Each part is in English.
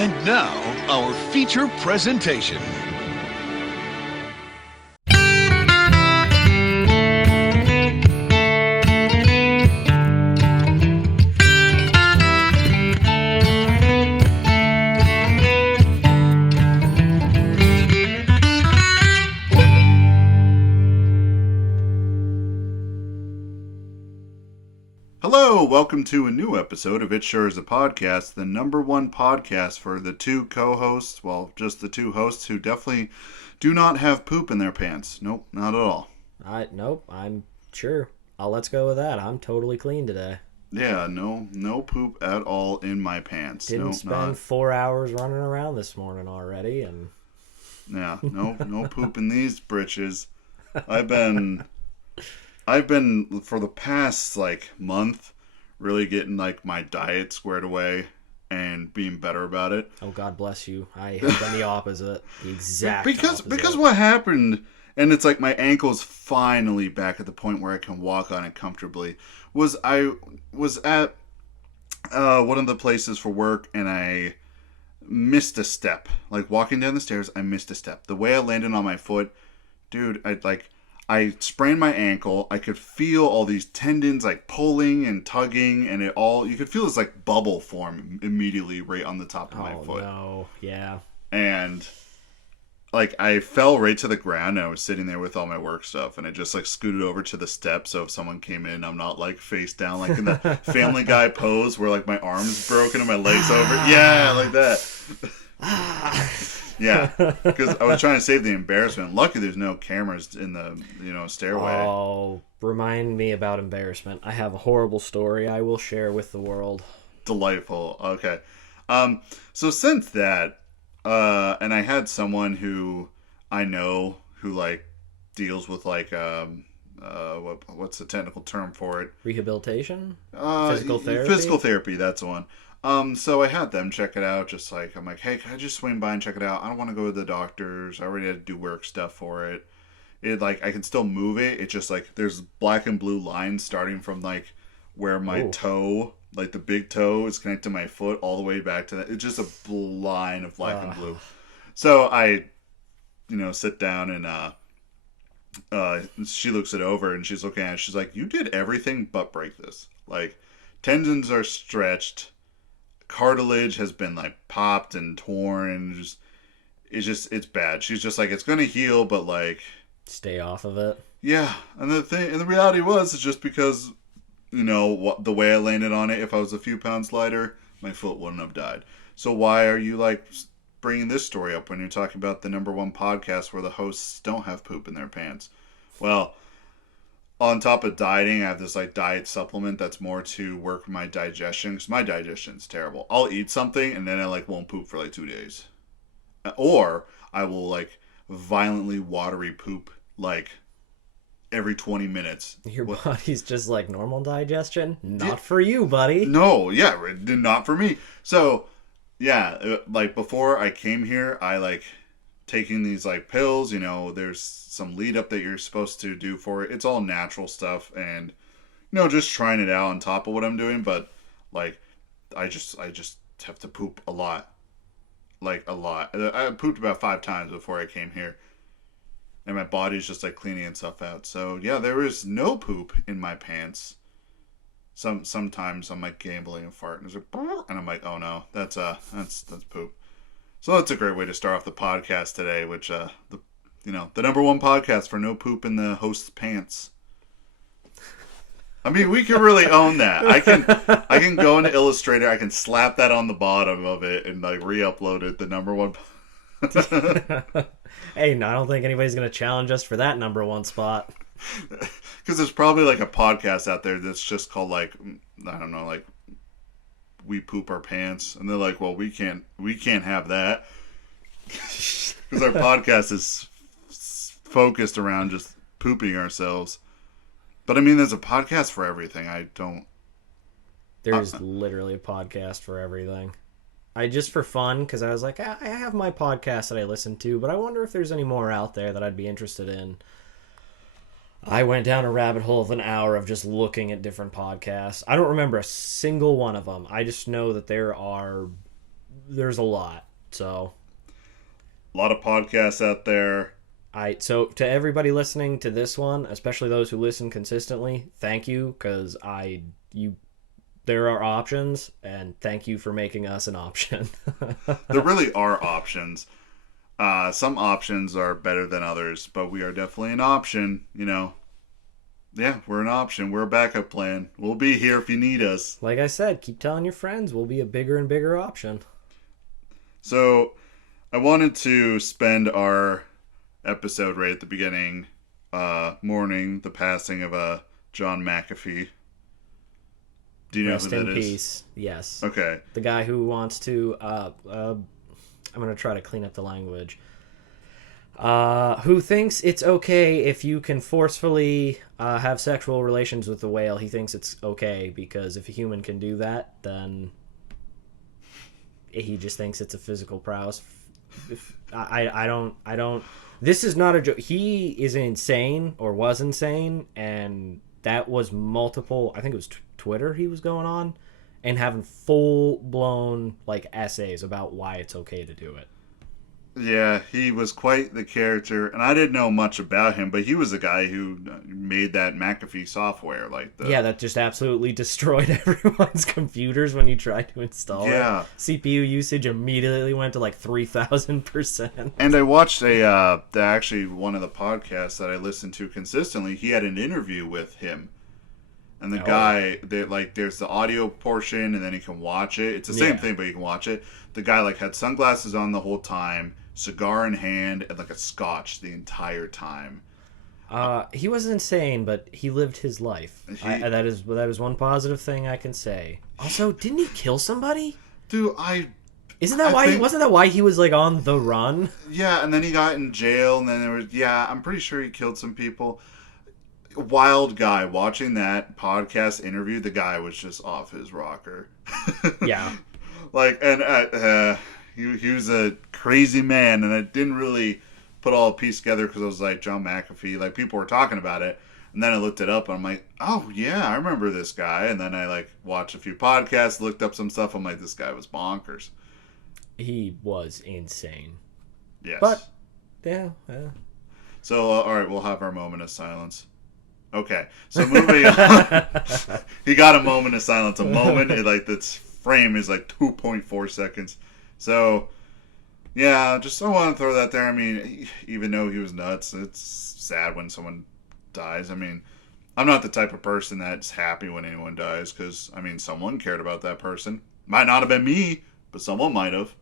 And now, our feature presentation. Hello, welcome to a new episode of It Sure Is a Podcast, the number one podcast for the two co-hosts, well, just the two hosts who definitely do not have poop in their pants. Nope, not at all. Nope, I'm sure. Let's go with that. I'm totally clean today. Yeah, no poop at all in my pants. Didn't spend 4 hours running around this morning already, and yeah, no poop in these britches. I've been for the past month really getting my diet squared away and being better about it. Oh, God bless you. I have been the opposite. The exact opposite. Because what happened, and it's my ankle's finally back at the point where I can walk on it comfortably, was I was at one of the places for work and I missed a step. Walking down the stairs, I missed a step. The way I landed on my foot, dude, I sprained my ankle. I could feel all these tendons pulling and tugging, and you could feel this bubble form immediately right on the top of my foot. Oh no, yeah. And I fell right to the ground, and I was sitting there with all my work stuff, and I just scooted over to the steps, so if someone came in, I'm not face down in the Family Guy pose where my arm's broken and my legs over. Yeah, like that. Yeah, because I was trying to save the embarrassment. Lucky there's no cameras in the stairway. Oh, remind me about embarrassment. I have a horrible story I will share with the world. Delightful. Okay. So since that, and I had someone who I know who deals with what's the technical term for it? Rehabilitation? Physical therapy? Physical therapy, that's the one. So I had them check it out, I'm hey, can I just swing by and check it out? I don't want to go to the doctors. I already had to do work stuff for it. I can still move it. It's just there's black and blue lines starting from where my toe, the big toe is connected to my foot all the way back to that. It's just a line of black and blue. So I, sit down and, she looks it over and she's looking at it. She's you did everything but break this. Tendons are stretched. Cartilage has been popped and torn and it's bad. She's just it's gonna heal, but stay off of it. Yeah, and the reality was it's just because the way I landed on it. If I was a few pounds lighter, my foot wouldn't have died. So why are you bringing this story up when you're talking about the number one podcast where the hosts don't have poop in their pants? Well, on top of dieting, I have this diet supplement that's more to work my digestion, because my digestion's terrible. I'll eat something and then I won't poop for 2 days, or I will violently watery poop every 20 minutes. Your body's just normal digestion? Not for you, buddy. No, yeah, not for me. So yeah, before I came here, I taking these pills, there's some lead up that you're supposed to do for it. It's all natural stuff and just trying it out on top of what I'm doing, but I just have to poop a lot. A lot. I pooped about 5 times before I came here. And my body's just cleaning itself out. So yeah, there is no poop in my pants. Sometimes I'm gambling and fart and I'm oh no, that's poop. So that's a great way to start off the podcast today, which the number one podcast for no poop in the host's pants. I mean, we can really own that. I can go into Illustrator, I can slap that on the bottom of it and re-upload it. The number one. Hey, no, I don't think anybody's gonna challenge us for that number one spot. Because there's probably a podcast out there that's just called I don't know, we poop our pants, and they're well, we can't have that because our podcast is focused around just pooping ourselves. But I mean, there's a podcast for everything. There's literally a podcast for everything. I just for fun, because I was I have my podcast that I listen to, but I wonder if there's any more out there that I'd be interested in. I went down a rabbit hole of an hour of just looking at different podcasts. I don't remember a single one of them. I just know that there are there's a lot. So a lot of podcasts out there. So to everybody listening to this one, especially those who listen consistently, thank you, because there are options, and thank you for making us an option. There really are options. Some options are better than others, but we are definitely an option, you know. Yeah, we're an option. We're a backup plan. We'll be here if you need us. Like I said, keep telling your friends. We'll be a bigger and bigger option. So, I wanted to spend our episode right at the beginning, mourning the passing of John McAfee. Do you know Rest who in that is? peace. Yes. Okay. The guy who wants to... I'm going to try to clean up the language. Who thinks it's okay if you can forcefully have sexual relations with a whale. He thinks it's okay because if a human can do that, then he just thinks it's a physical prowess. I don't. This is not a joke. He is insane, or was insane, and that was multiple. I think it was Twitter he was going on and having full blown like essays about why it's okay to do it. Yeah, he was quite the character, and I didn't know much about him, but he was the guy who made that McAfee software, that just absolutely destroyed everyone's computers when you tried to install it. CPU usage immediately went to like 3,000%. And I watched actually one of the podcasts that I listened to consistently. He had an interview with him, and the guy there's the audio portion, and then you can watch it. It's the same thing, but you can watch it. The guy had sunglasses on the whole time, cigar in hand, and a scotch the entire time. He was insane, but he lived his life. That is one positive thing I can say. Also, didn't he kill somebody? Dude, wasn't that why he was on the run? Yeah, and then he got in jail, and then I'm pretty sure he killed some people. Wild guy. Watching that podcast interview, the guy was just off his rocker. Yeah. He was a crazy man, and I didn't really put all a piece together because I was like, John McAfee, people were talking about it, and then I looked it up, and I'm like, oh yeah, I remember this guy, and then I watched a few podcasts, looked up some stuff, I'm like, this guy was bonkers. He was insane. Yes. But, yeah. So, alright, we'll have our moment of silence. Okay, so moving on. He got a moment of silence. A moment, this frame is 2.4 seconds. So, yeah, I want to throw that there. I mean, even though he was nuts, it's sad when someone dies. I mean, I'm not the type of person that's happy when anyone dies because, I mean, someone cared about that person. Might not have been me, but someone might have.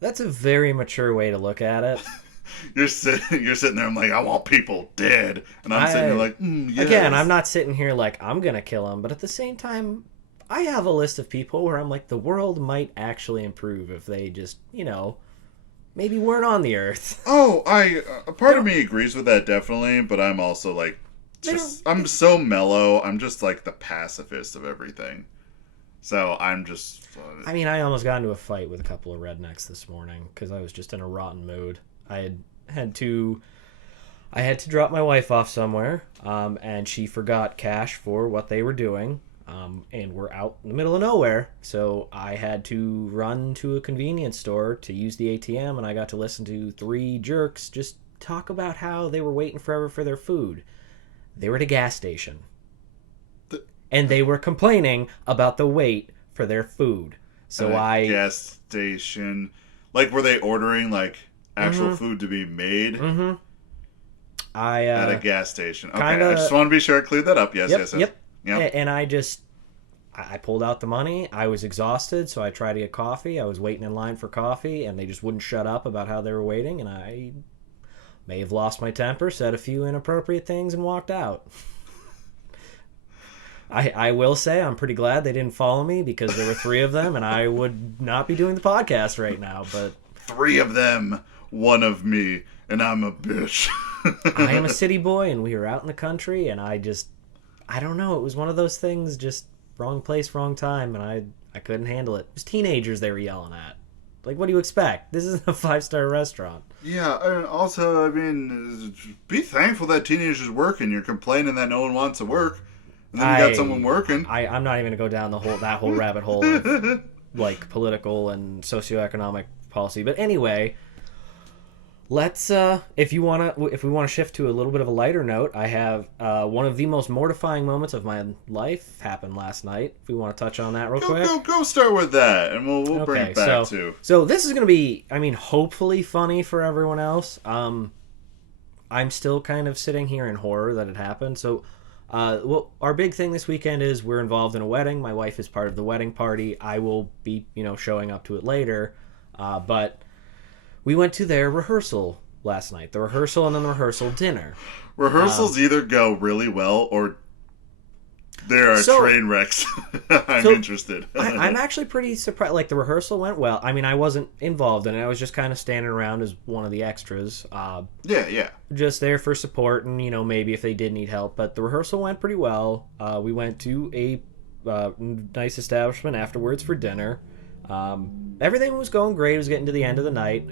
That's a very mature way to look at it. You're sitting there, I'm like, I want people dead. And I'm sitting there like, yes. Again, I'm not sitting here like, I'm going to kill them. But at the same time, I have a list of people where I'm like, the world might actually improve if they just, maybe weren't on the earth. Oh, a part of me agrees with that, definitely. But I'm also I'm so mellow. I'm just the pacifist of everything. So I'm just... I mean, I almost got into a fight with a couple of rednecks this morning because I was just in a rotten mood. I had to drop my wife off somewhere, and she forgot cash for what they were doing, and we're out in the middle of nowhere, so I had to run to a convenience store to use the ATM, and I got to listen to three jerks just talk about how they were waiting forever for their food. They were at a gas station, and they were complaining about the wait for their food. So gas station, were they ordering actual food to be made at a gas station? Okay, I just want to be sure I cleared that up. Yes. And I pulled out the money. I was exhausted, so I tried to get coffee. I was waiting in line for coffee, and they just wouldn't shut up about how they were waiting, and I may have lost my temper, said a few inappropriate things, and walked out. I will say I'm pretty glad they didn't follow me because there were three of them, and I would not be doing the podcast right now. But three of them, one of me, and I'm a bitch. I am a city boy, and we were out in the country, and I don't know. It was one of those things, just wrong place, wrong time, and I couldn't handle it. It was teenagers they were yelling at. What do you expect? This isn't a 5-star restaurant. Yeah, and also, I mean, be thankful that teenagers working. You're complaining that no one wants to work. And then you got someone working. I'm not even going to go down that whole rabbit hole of like political and socioeconomic policy. But anyway, let's if we want to shift to a little bit of a lighter note, I have one of the most mortifying moments of my life happened last night. If we want to touch on that real quick. Go start with that, and we'll bring it back to. So this is going to be, I mean, hopefully funny for everyone else. I'm still kind of sitting here in horror that it happened. So well, our big thing this weekend is we're involved in a wedding. My wife is part of the wedding party. I will be, showing up to it later. But we went to their rehearsal last night. The rehearsal and then the rehearsal dinner. Rehearsals either go really well or there are train wrecks. I'm interested. I'm actually pretty surprised. Like, the rehearsal went well. I mean, I wasn't involved in it. I was just kind of standing around as one of the extras. Yeah. Just there for support and, maybe if they did need help. But the rehearsal went pretty well. We went to a nice establishment afterwards for dinner. Everything was going great. It was getting to the end of the night.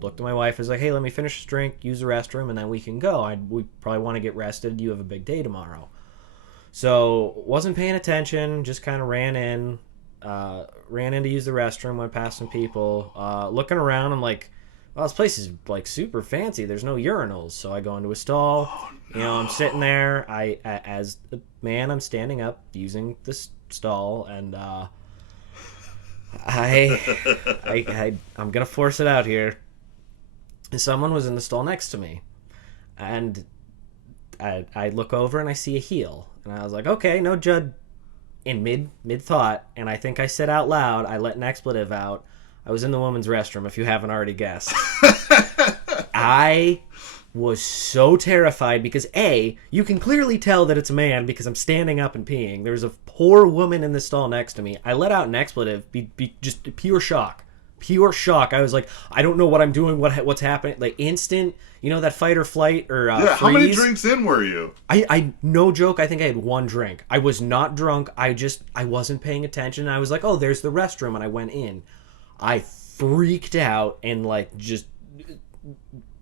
Looked at my wife. I was like, hey, let me finish this drink, use the restroom, and then we can go. We probably want to get rested. You have a big day tomorrow. So, wasn't paying attention, just kind of ran in to use the restroom, went past some people. Looking around, I'm like, well, this place is like super fancy. There's no urinals. So I go into a stall. Oh, no. I'm sitting there. As the man, I'm standing up using this stall, and I'm gonna force it out here. Someone was in the stall next to me, and I look over and I see a heel, and I was like, okay, no judge. In mid thought, and I think I said out loud, I let an expletive out. I was in the woman's restroom, if you haven't already guessed. I was so terrified because you can clearly tell that it's a man because I'm standing up and peeing. There's a poor woman in the stall next to me. I let out an expletive, just pure shock. Pure shock. I was like, I don't know what I'm doing, what's happening. Like, instant, that fight or flight or freeze. How many drinks in were you? I no joke, I think I had one drink. I was not drunk. I wasn't paying attention. I was like, oh, there's the restroom, and I went in. I freaked out and just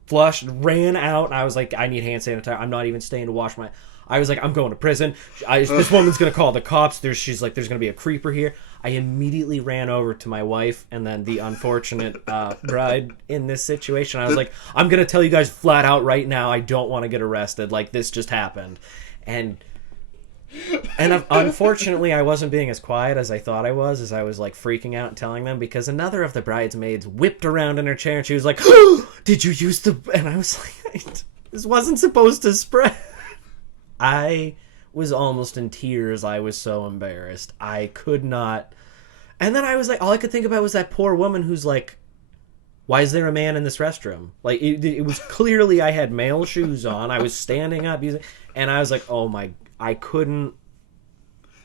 flushed, ran out. I was like, I need hand sanitizer. I'm not even staying to wash my... I was like, I'm going to prison. This woman's going to call the cops. She's like, there's going to be a creeper here. I immediately ran over to my wife and then the unfortunate bride in this situation. I was like, I'm going to tell you guys flat out right now, I don't want to get arrested. Like, this just happened. And unfortunately, I wasn't being as quiet as I thought I was, as I was like freaking out and telling them, because another of the bridesmaids whipped around in her chair and she was like, oh, did you use the... And I was like, this wasn't supposed to spread. I was almost in tears. I was so embarrassed. I could not. And then I was like, all I could think about was that poor woman who's like, why is there a man in this restroom? Like, it was clearly I had male shoes on. I was standing up and I was like, oh my, I couldn't.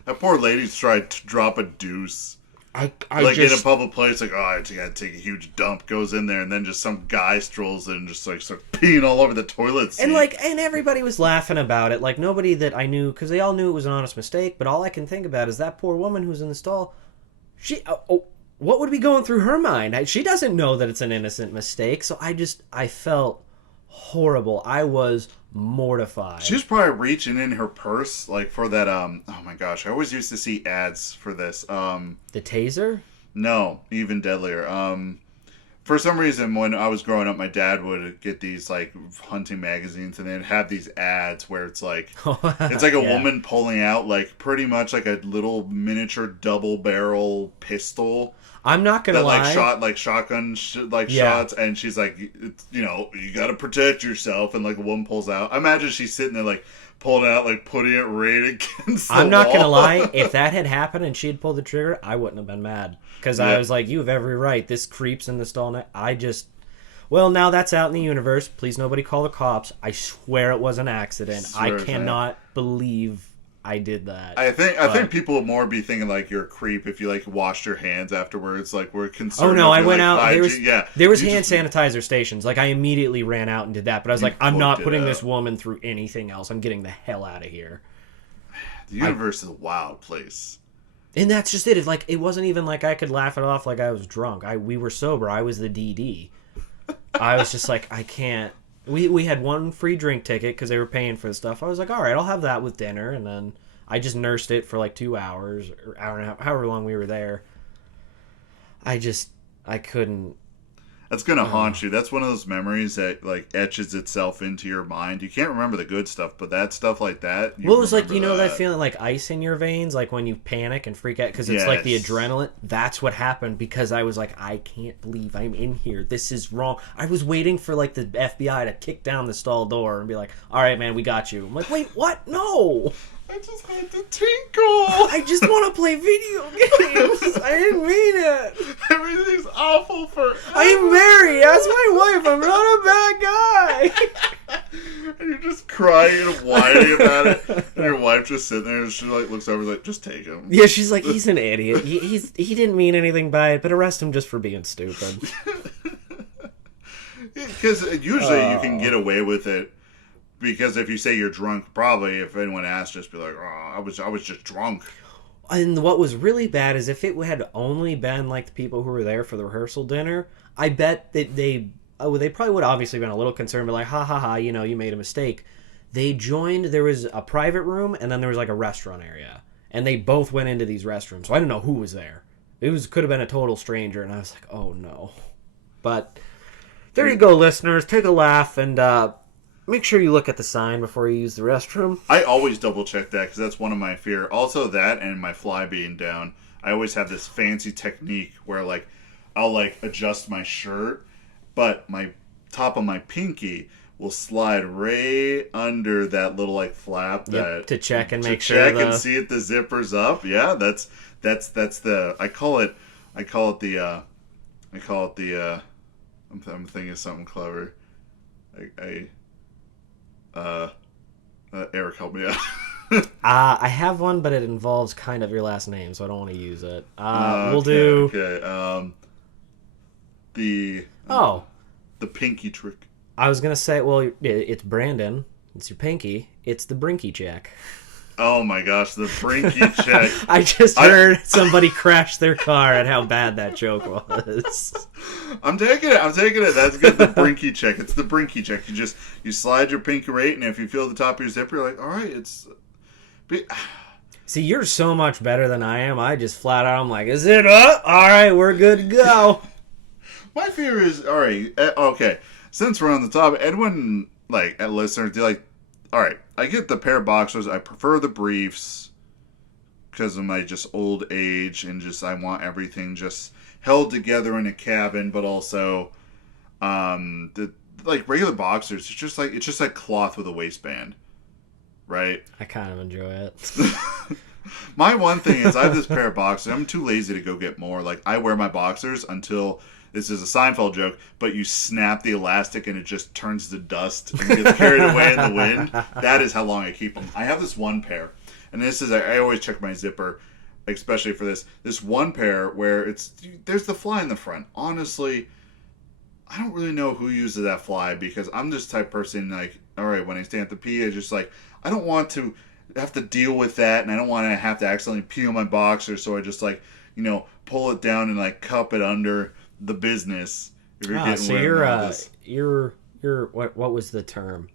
That poor lady's tried to drop a deuce. I in a public place, like, oh, I gotta take a huge dump, goes in there, and then just some guy strolls in and just like starts peeing all over the toilet seat. And everybody was laughing about it. Like, nobody that I knew, because they all knew it was an honest mistake, but all I can think about is that poor woman who's in the stall. What would be going through her mind? She doesn't know that it's an innocent mistake, so I felt horrible. I was mortified. She was probably reaching in her purse, like, for that, oh my gosh, I always used to see ads for this, The taser? No, even deadlier. For some reason, when I was growing up, my dad would get these, like, hunting magazines, and they'd have these ads where it's like, a woman pulling out, like, pretty much like a little miniature double-barrel pistol. I'm not gonna lie. Like, shot, like, shotgun, shots, and she's like, you gotta protect yourself, and, like, a woman pulls out. I imagine she's sitting there, like, pulling it out, like, putting it right against the wall. I'm not gonna lie, if that had happened and she had pulled the trigger, I wouldn't have been mad. Because I was like, you have every right. This creeps in the stall. Well, now that's out in the universe. Please nobody call the cops. I swear it was an accident. I cannot believe I did that. I think people would more be thinking like you're a creep if you like washed your hands afterwards. Like we're concerned. Oh no, I went out. Hygiene. There was hand sanitizer stations. Like I immediately ran out and did that. But I was like, I'm not putting this woman through anything else. I'm getting the hell out of here. The universe is a wild place. And that's just it. It wasn't even like I could laugh it off like I was drunk. We were sober. I was the DD. I was just like, I can't. We had one free drink ticket because they were paying for the stuff. I was like, all right, I'll have that with dinner. And then I just nursed it for like 2 hours or hour and a half, however long we were there. I couldn't. That's gonna haunt you. That's one of those memories that like etches itself into your mind. You can't remember the good stuff, but that stuff like that. Well, it was like, you know, that feeling like ice in your veins, like when you panic and freak out because it's like the adrenaline. That's what happened because I was like, I can't believe I'm in here. This is wrong. I was waiting for like the FBI to kick down the stall door and be like, all right, man, we got you. I'm like, wait, what? No. I just had to tinkle. I just want to play video games. I didn't mean it. Everything's awful for. I'm married. Ask my wife. I'm not a bad guy. And you're just crying and whining about it. And your wife just sitting there and she like looks over like, just take him. Yeah, she's like, he's an idiot. He didn't mean anything by it, but arrest him just for being stupid. Because usually you can get away with it. Because if you say you're drunk, probably if anyone asks, just be like, "Oh, I was just drunk." And what was really bad is if it had only been like the people who were there for the rehearsal dinner, I bet that they probably would have obviously been a little concerned, but like, ha ha ha, you know, you made a mistake. They joined. There was a private room, and then there was like a restaurant area, and they both went into these restrooms. So I didn't know who was there. Could have been a total stranger, and I was like, oh no. But there you go, listeners. Take a laugh and. Make sure you look at the sign before you use the restroom. I always double check that because that's one of my fear. Also that and my fly being down. I always have this fancy technique where like I'll like adjust my shirt, but my top of my pinky will slide right under that little like flap to check and make sure and see if the zipper's up. Yeah, that's the I call it the I'm thinking of something clever. Eric, help me out. I have one, but it involves kind of your last name, so I don't want to use it. We'll do. Okay. The pinky trick. I was gonna say, well, it's Brandon. It's your pinky. It's the Brinky Check. Oh my gosh, the Brinky Check. I just heard somebody crash their car and how bad that joke was. I'm taking it. That's good. The Brinky Check. It's the Brinky Check. You slide your pinky right, and if you feel the top of your zipper, you're like, all right, it's. See, you're so much better than I am. I just flat out, I'm like, is it up? All right, we're good to go. My fear is, all right, okay. Since we're on the top, Edwin, like, at listeners, they're like, all right, I get the pair of boxers. I prefer the briefs because of my just old age and just I want everything just held together in a cabin, but also the like regular boxers. It's just like cloth with a waistband, right? I kind of enjoy it. My one thing is I have this pair of boxers. I'm too lazy to go get more. Like I wear my boxers until. This is a Seinfeld joke, but you snap the elastic and it just turns to dust and gets carried away in the wind. That is how long I keep them. I have this one pair, and this is I always check my zipper, especially for this one pair where there's the fly in the front. Honestly, I don't really know who uses that fly because I'm this type of person like, all right, when I stand at the pee, I just like I don't want to have to deal with that, and I don't want to have to accidentally pee on my boxer, so I just like pull it down and like cup it under the business. If you're getting so you're what was the term?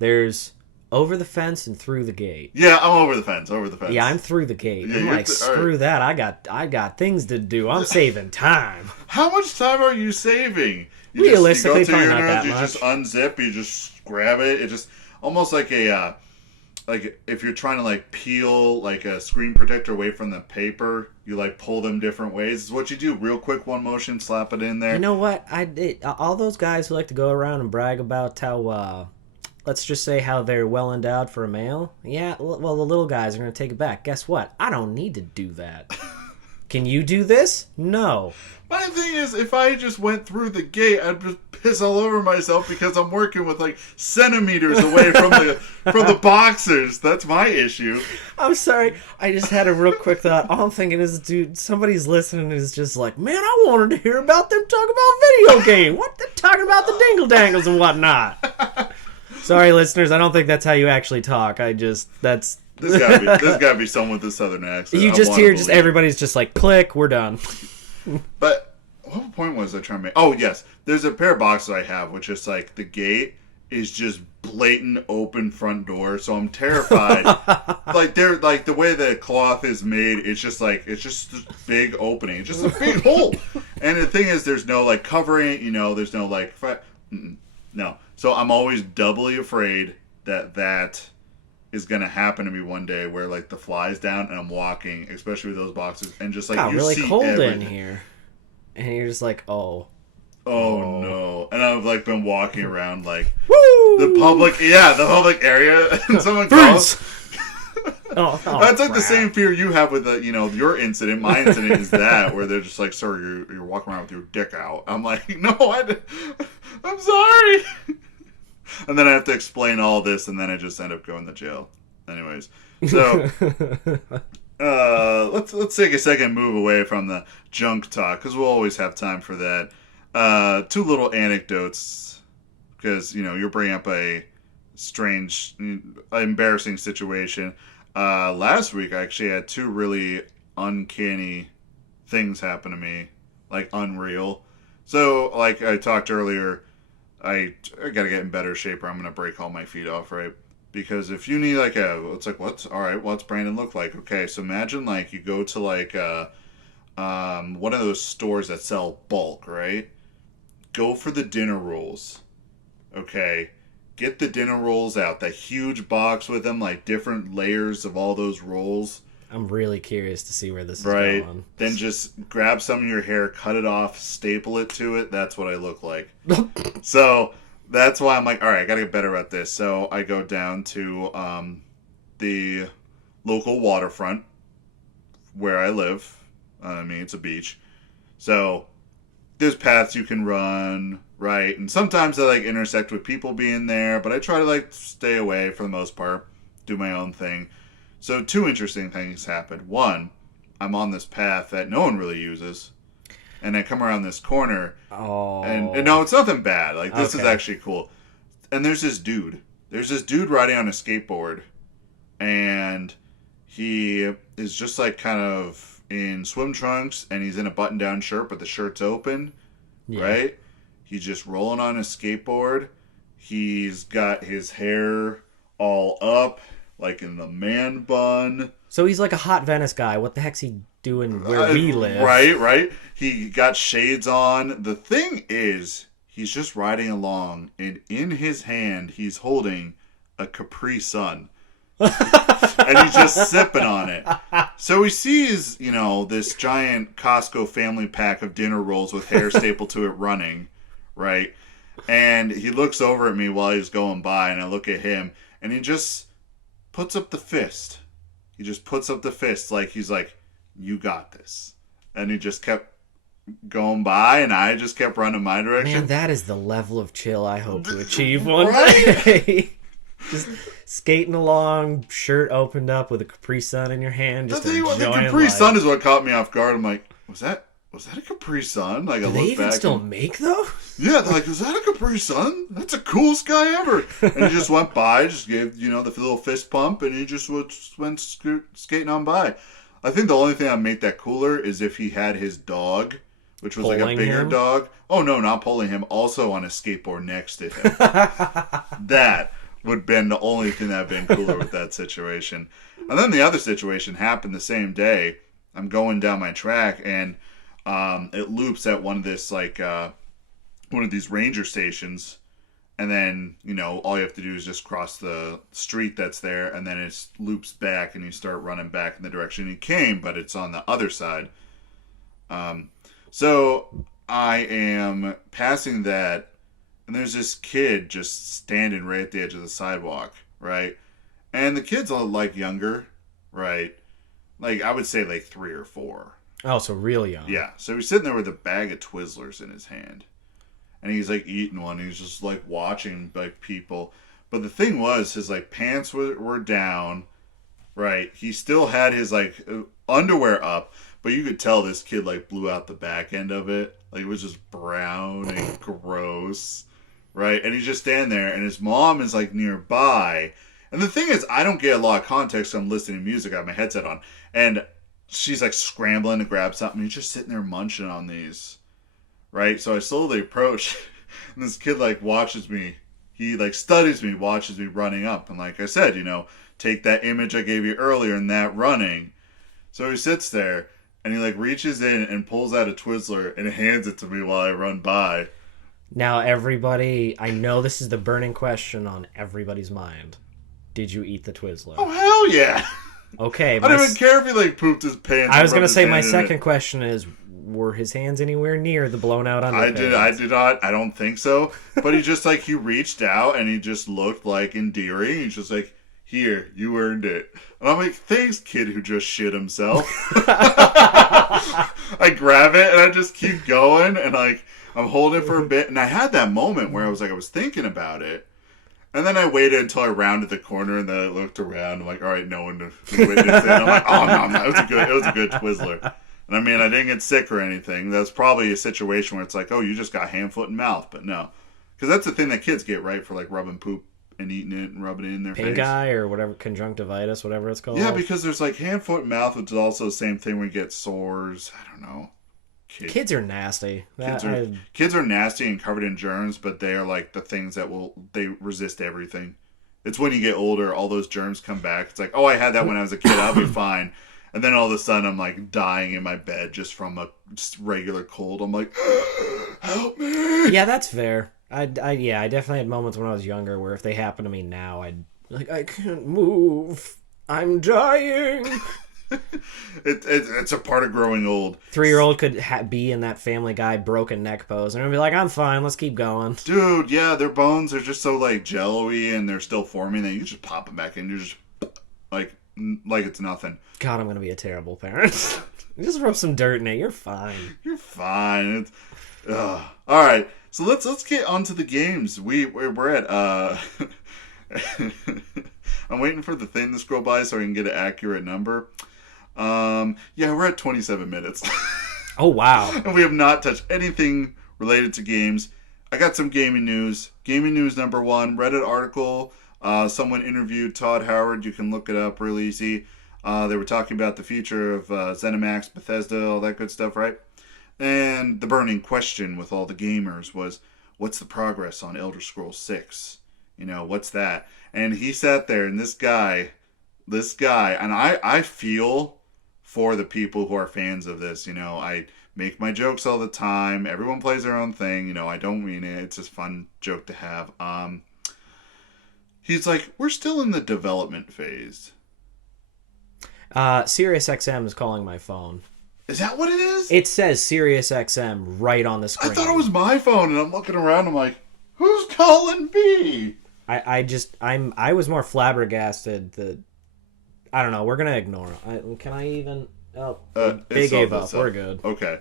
There's over the fence and through the gate. Yeah, I'm over the fence. Yeah, I'm through the gate. Yeah, I'm like, screw right. That. I got things to do. I'm saving time. How much time are you saving? Realistically, probably not that much. You just unzip. You just grab it. It just almost like a like if you're trying to like peel like a screen protector away from the paper, you like pull them different ways. It's what you do. Real quick, one motion, slap it in there. You know what? All those guys who like to go around and brag about how, let's just say how they're well endowed for a male. Yeah, well, the little guys are going to take it back. Guess what? I don't need to do that. Can you do this? No. My thing is, if I just went through the gate, I'd just piss all over myself because I'm working with like centimeters away from the boxers. That's my issue. I'm sorry. I just had a real quick thought. All I'm thinking is, dude, somebody's listening and is just like, man, I wanted to hear about them talk about video game. What? They're talking about the dingle dangles and whatnot. Sorry, listeners. I don't think that's how you actually talk. This gotta be someone with a southern accent. You just hear everybody's just like, click, we're done. But what point was I trying to make? Oh yes, there's a pair of boxes I have, which is like the gate is just blatant open front door, so I'm terrified. Like they're like the way the cloth is made, it's just this big opening, it's just a big hole. And the thing is, there's no like covering it, there's no like no. So I'm always doubly afraid that is gonna happen to me one day, where like the fly's down and I'm walking, especially with those boxes, and just like you really see cold everything. in here, and you're just like, oh no. And I've like been walking around like woo! the public area, and someone calls. That's like the same fear you have with your incident. My incident is that where they're just like, sir, you're walking around with your dick out. I'm like, no, I'm sorry. And then I have to explain all this, and then I just end up going to jail. Anyways, so let's take a second, move away from the junk talk, because we'll always have time for that. Two little anecdotes, because you're bringing up a strange, embarrassing situation. Last week I actually had two really uncanny things happen to me, like unreal. So, like I talked earlier, I gotta get in better shape, or I'm gonna break all my feet off, right? Because if you need like what's Brandon look like? Okay, so imagine like you go to like one of those stores that sell bulk, right? Go for the dinner rolls. Okay, get the dinner rolls out, that huge box with them, like different layers of all those rolls. I'm really curious to see where this is going. Then just grab some of your hair, cut it off, staple it to it. That's what I look like. So that's why I'm like, all right, I gotta get better at this. So I go down to the local waterfront where I live. It's a beach. So there's paths you can run, right? And sometimes I like intersect with people being there, but I try to like stay away for the most part, do my own thing. So two interesting things happened. One, I'm on this path that no one really uses, and I come around this corner, and no, it's nothing bad. Like, this is actually cool. And there's this dude. Riding on a skateboard, and he is just like kind of in swim trunks, and he's in a button-down shirt, but the shirt's open, right? He's just rolling on his skateboard. He's got his hair all up, like in the man bun. So he's like a hot Venice guy. What the heck's he doing where we live? Right. He got shades on. The thing is, he's just riding along, and in his hand, he's holding a Capri Sun. And he's just sipping on it. So he sees, this giant Costco family pack of dinner rolls with hair stapled to it running, right? And he looks over at me while he's going by, and I look at him, and he just puts up the fist. Like he's like, you got this. And he just kept going by, and I just kept running my direction. Man, that is the level of chill I hope to achieve one day. Just skating along, shirt opened up with a Capri Sun in your hand, just enjoying the Capri Sun is what caught me off guard. I'm like, was that a Capri Sun? Like, do they even still make those? Yeah, they're like, is that a Capri Sun? That's the coolest guy ever. And he just went by, just gave, the little fist pump, and he just went skating on by. I think the only thing that would make that cooler is if he had his dog, which was like a bigger dog. Oh, no, not pulling him. Also on a skateboard next to him. That would have been the only thing that would have been cooler with that situation. And then the other situation happened the same day. I'm going down my track, and it loops at one of these ranger stations, and then all you have to do is just cross the street that's there, and then it loops back, and you start running back in the direction you came, but it's on the other side. So I am passing that, and there's this kid just standing right at the edge of the sidewalk, right? And the kid's like younger, right? Like, I would say like 3 or 4. Oh, so real young. Yeah. So he's sitting there with a bag of Twizzlers in his hand. And he's like eating one. He's just like watching like people. But the thing was, his like pants were down, right? He still had his like underwear up, but you could tell this kid like blew out the back end of it. Like, it was just brown and gross, right? And he's just standing there, and his mom is like nearby. And the thing is, I don't get a lot of context. So I'm listening to music. I have my headset on, and she's like scrambling to grab something. He's just sitting there munching on these, right? So I slowly approach, and this kid like watches me he like studies me, watches me running up, and like I said, take that image I gave you earlier in that running. So he sits there and he like reaches in and pulls out a Twizzler and hands it to me while I run by. Now everybody, I know this is the burning question on everybody's mind. Did you eat the Twizzler? Oh hell yeah! Okay, I don't even care if he like pooped his pants. I was gonna say my second question is: were his hands anywhere near the blown out underpants? I did not. I don't think so. But he just like he reached out and he just looked like endearing. He's just like, "Here, you earned it." And I'm like, "Thanks, kid who just shit himself." I grab it and I just keep going and like I'm holding it for a bit. And I had that moment where I was thinking about it. And then I waited until I rounded the corner, and then I looked around. I'm like, all right, no one witnessed it. And I'm like, oh no, it was a good Twizzler. And I mean, I didn't get sick or anything. That's probably a situation where it's like, oh, you just got hand, foot, and mouth. But no, because that's the thing that kids get, right, for like rubbing poop and eating it and rubbing it in their face. Pink eye or whatever, conjunctivitis, whatever it's called. Yeah, because there's like hand, foot, and mouth, which is also the same thing when you get sores. I don't know. Kids are nasty. Kids are nasty and covered in germs, but they are like the things that they resist everything. It's when you get older, all those germs come back. It's like, oh, I had that when I was a kid, I'll be fine. And then all of a sudden, I'm like dying in my bed just from a just regular cold. I'm like, help me. Yeah, that's fair. I definitely had moments when I was younger where if they happen to me now, I'd like, I can't move. I'm dying. It's a part of growing old. 3-year-old could be in that Family Guy broken neck pose, and I'd be like, I'm fine, let's keep going. Dude, yeah, their bones are just so like jello-y and they're still forming that you just pop them back in. You're just like it's nothing. God, I'm gonna be a terrible parent. Just rub some dirt in it. You're fine. You're fine. All right, so let's get onto the games. We're at I'm waiting for the thing to scroll by so I can get an accurate number. We're at 27 minutes. Oh, wow. And we have not touched anything related to games. I got some gaming news. Gaming news number one, Reddit article. Someone interviewed Todd Howard. You can look it up real easy. They were talking about the future of ZeniMax, Bethesda, all that good stuff, right? And the burning question with all the gamers was, what's the progress on Elder Scrolls 6? What's that? And he sat there, and this guy, and I feel for the people who are fans of this. I make my jokes all the time. Everyone plays their own thing. I don't mean it. It's just a fun joke to have. He's like, we're still in the development phase. Siriusxm is calling my phone. Is that what it is? It says Siriusxm right on the screen. I thought it was my phone, and I'm looking around. I'm like, who's calling me? I was more flabbergasted that, I don't know, we're going to ignore it. Can I even? Oh, they gave up. We're good. Okay.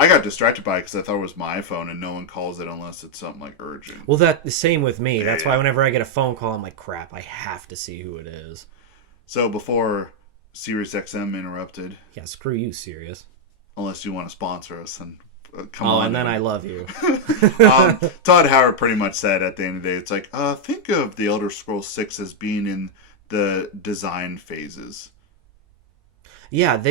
I got distracted by it because I thought it was my phone and no one calls it unless it's something like urgent. Well, that's the same with me. That's Yeah. why whenever I get a phone call, I'm like, crap, I have to see who it is. So before SiriusXM interrupted. Yeah, screw you, Sirius. Unless you want to sponsor us and come on. on. And then I love you. Todd Howard pretty much said at the end of the day, it's like, think of the Elder Scrolls 6 as being in the design phases. Yeah,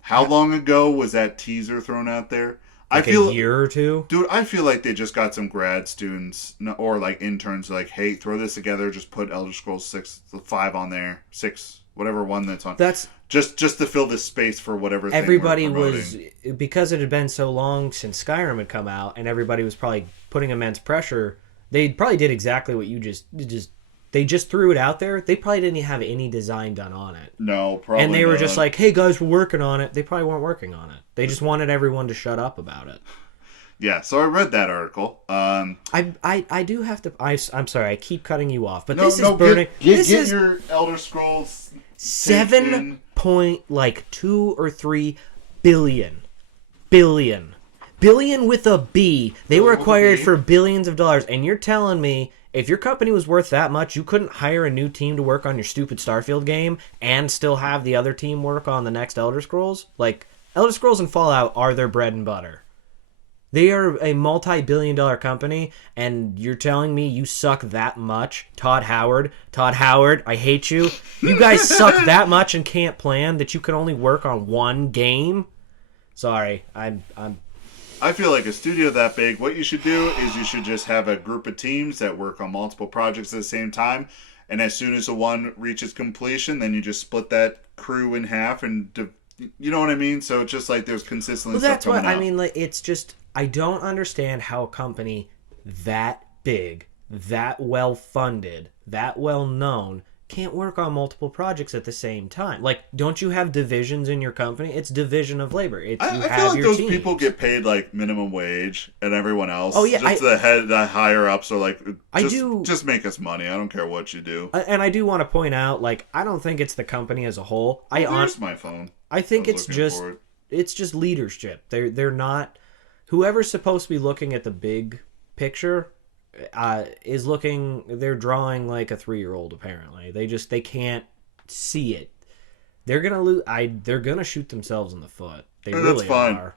How long ago was that teaser thrown out there? a year or two? Dude, I feel like they just got some grad students or like interns like, hey, throw this together, just put Elder Scrolls 5 on there, 6, whatever one that's on. That's just to fill this space for whatever thing everybody we're was, because it had been so long since Skyrim had come out and everybody was probably putting immense pressure. They probably did exactly what you just they just threw it out there. They probably didn't have any design done on it. No, probably And they were not. just like, hey guys, we're working on it. They probably weren't working on it. They just wanted everyone to shut up about it. Yeah, so I read that article. I do have to. I'm sorry, I keep cutting you off, but No, this is no, burning. Get your Elder Scrolls 7.2 or 3 billion with a B. They were acquired for billions of dollars, and you're telling me if your company was worth that much, you couldn't hire a new team to work on your stupid Starfield game and still have the other team work on the next Elder Scrolls? Like, Elder Scrolls and Fallout are their bread and butter. They are a multi-billion-dollar company, and you're telling me you suck that much? Todd Howard, I hate you. You guys suck that much and can't plan that you can only work on one game? Sorry, I'm I feel like a studio that big, what you should do is you should just have a group of teams that work on multiple projects at the same time. And as soon as the one reaches completion, then you just split that crew in half and, you know what I mean? So it's just like there's consistently stuff coming out. I mean. Like, it's just, I don't understand how a company that big, that well funded, that well known can't work on multiple projects at the same time. Like, don't you have divisions in your company? It's division of labor. I feel like those people get paid like minimum wage, and everyone else, just the higher ups are like, just make us money. I don't care what you do. And I do want to point out, like, I don't think it's the company as a whole. There's my phone. I think it's just leadership. They're not, whoever's supposed to be looking at the big picture is looking, they're drawing like a 3-year-old apparently. They can't see it. They're gonna shoot themselves in the foot. They really that's fine. are.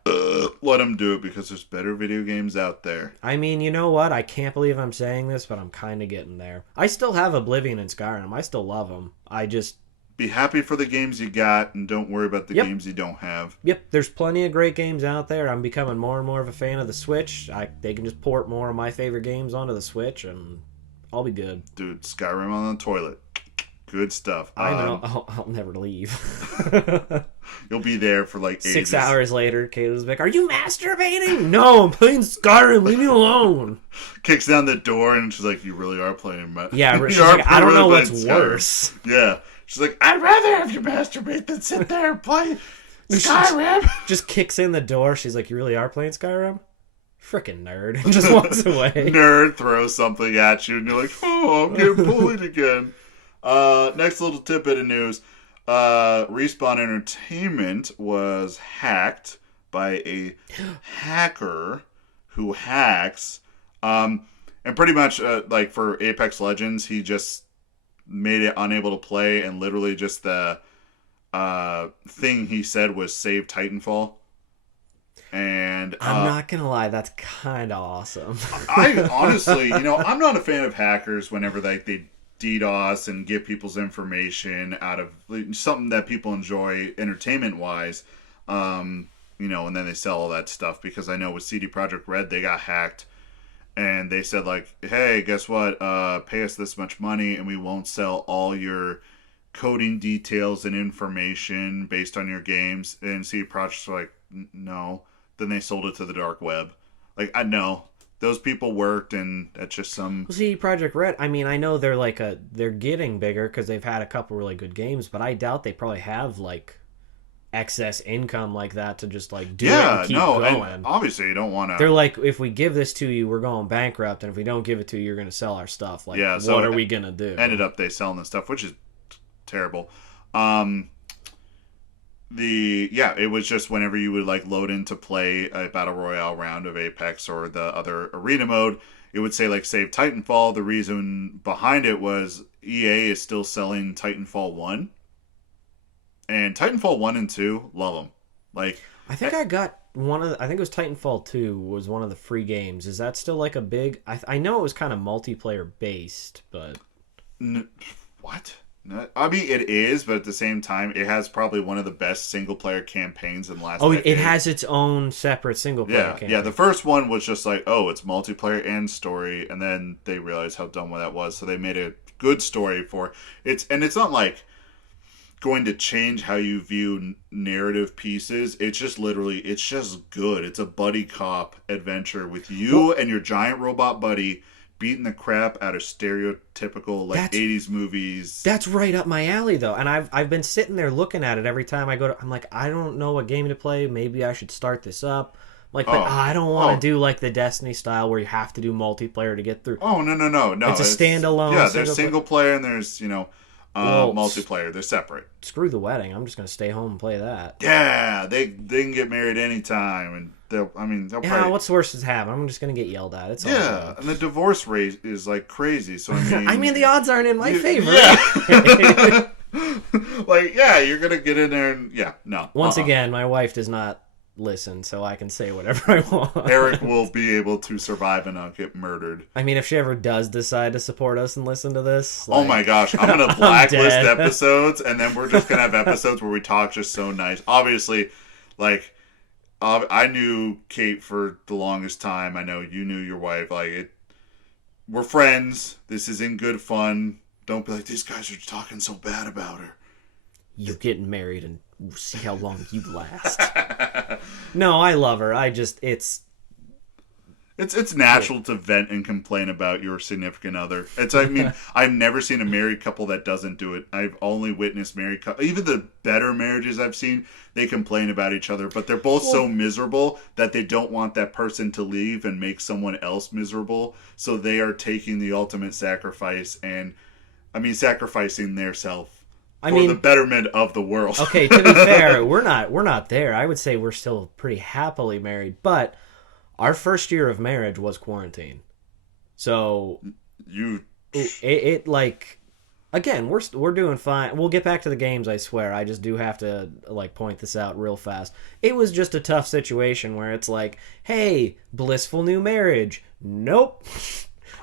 Let them do it because there's better video games out there. I mean, you know what? I can't believe I'm saying this, but I'm kind of getting there. I still have Oblivion and Skyrim. I still love them. I just... Be happy for the games you got and don't worry about the games you don't have. Yep, there's plenty of great games out there. I'm becoming more and more of a fan of the Switch. They can just port more of my favorite games onto the Switch and I'll be good. Dude, Skyrim on the toilet. Good stuff. I know. I'll never leave. You'll be there for like ages. 6 hours later, Kato's like, "Are you masturbating?" "No, I'm playing Skyrim. Leave me alone." Kicks down the door and she's like, "You really are playing Yeah, she's like, "I don't know what's worse." Yeah. She's like, "I'd rather have you masturbate than sit there and play Skyrim." Just kicks in the door. She's like, "You really are playing Skyrim?" Frickin' nerd. And just walks away. Nerd throws something at you and you're like, "Oh, I'm getting bullied again." Next little tidbit of news. Respawn Entertainment was hacked by a hacker who hacks. And pretty much, like for Apex Legends, he just made it unable to play, and literally just the thing he said was save Titanfall. And I'm not gonna lie, that's kind of awesome. I honestly, I'm not a fan of hackers whenever they DDoS and get people's information out of something that people enjoy entertainment wise, and then they sell all that stuff, because I know with CD Projekt Red, they got hacked. And they said, like, "Hey, guess what? Pay us this much money and we won't sell all your coding details and information based on your games." And CD Projekt's like, "No." Then they sold it to the dark web. Like, I know. Those people worked, and that's just some... Well, CD Projekt Red, I mean, I know they're getting bigger because they've had a couple really good games, but I doubt they probably have, like, excess income like that to just like do it and keep going. And obviously you don't want to. They're like, if we give this to you, we're going bankrupt, and if we don't give it to you, you're going to sell our stuff. Like, so what are we going to do? Ended up they selling the stuff, which is terrible. It was just whenever you would like load in to play a battle royale round of Apex or the other arena mode, it would say like save Titanfall. The reason behind it was EA is still selling Titanfall 1. And Titanfall 1 and 2, love them. Like, I think I got I think it was Titanfall 2 was one of the free games. Is that still like a big... I know it was kind of multiplayer based, but... What? I mean, it is, but at the same time, it has probably one of the best single-player campaigns in the last decade. It has its own separate single-player campaign. Yeah, the first one was just like, oh, it's multiplayer and story, and then they realized how dumb that was, so they made a good story for it. And it's not like going to change how you view narrative pieces. It's just literally, it's just good. It's a buddy cop adventure with you and your giant robot buddy beating the crap out of stereotypical 80s movies. That's right up my alley, though. And I've been sitting there looking at it every time I go to... I'm like, I don't know what game to play. Maybe I should start this up. Like, but I don't want to do like the Destiny style where you have to do multiplayer to get through. Oh, no. It's a standalone. Yeah, there's single player and there's, multiplayer. They're separate. Screw the wedding. I'm just going to stay home and play that. Yeah, they can get married anytime, and they'll probably... what's worse is happen? I'm just going to get yelled at. It's all and the divorce rate is like crazy. So I mean, the odds aren't in my favor. Yeah. You're going to get in there and no. Once again, my wife does not listen, so I can say whatever I want. Eric will be able to survive and not get murdered. I mean, if she ever does decide to support us and listen to this, oh my gosh, I'm gonna blacklist episodes, and then we're just gonna have episodes where we talk just so nice. Obviously, like I knew Kate for the longest time. I know you knew your wife. We're friends. This is in good fun. Don't be like, these guys are talking so bad about her. You're getting married and we'll see how long you last. No, I love her. It's natural to vent and complain about your significant other. I've never seen a married couple that doesn't do it. I've only witnessed married couple. Even the better marriages I've seen, they complain about each other, but they're both so miserable that they don't want that person to leave and make someone else miserable. So they are taking the ultimate sacrifice sacrificing their self for the betterment of the world. Okay, to be fair, we're not there. I would say we're still pretty happily married, but our first year of marriage was quarantine. So again, we're doing fine. We'll get back to the games, I swear. I just do have to point this out real fast. It was just a tough situation where it's like, hey, blissful new marriage. Nope.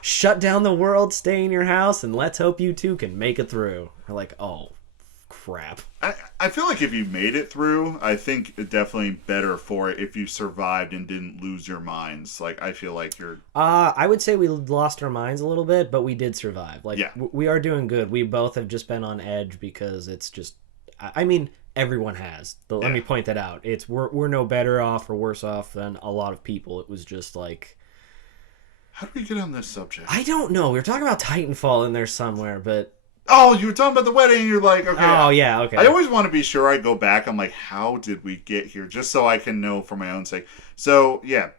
Shut down the world, stay in your house, and let's hope you two can make it through. We're like, oh, crap. I feel like if you made it through, I think it's definitely better for it if you survived and didn't lose your minds. I feel like you're... I would say we lost our minds a little bit, but we did survive. We are doing good. We both have just been on edge because it's just... everyone has. Let me point that out. We're no better off or worse off than a lot of people. It was just like... How did we get on this subject? I don't know. We were talking about Titanfall in there somewhere, but... Oh, you were talking about the wedding, and you're like, okay. Oh, yeah, okay. I always want to be sure I go back. I'm like, how did we get here? Just so I can know for my own sake. So, yeah.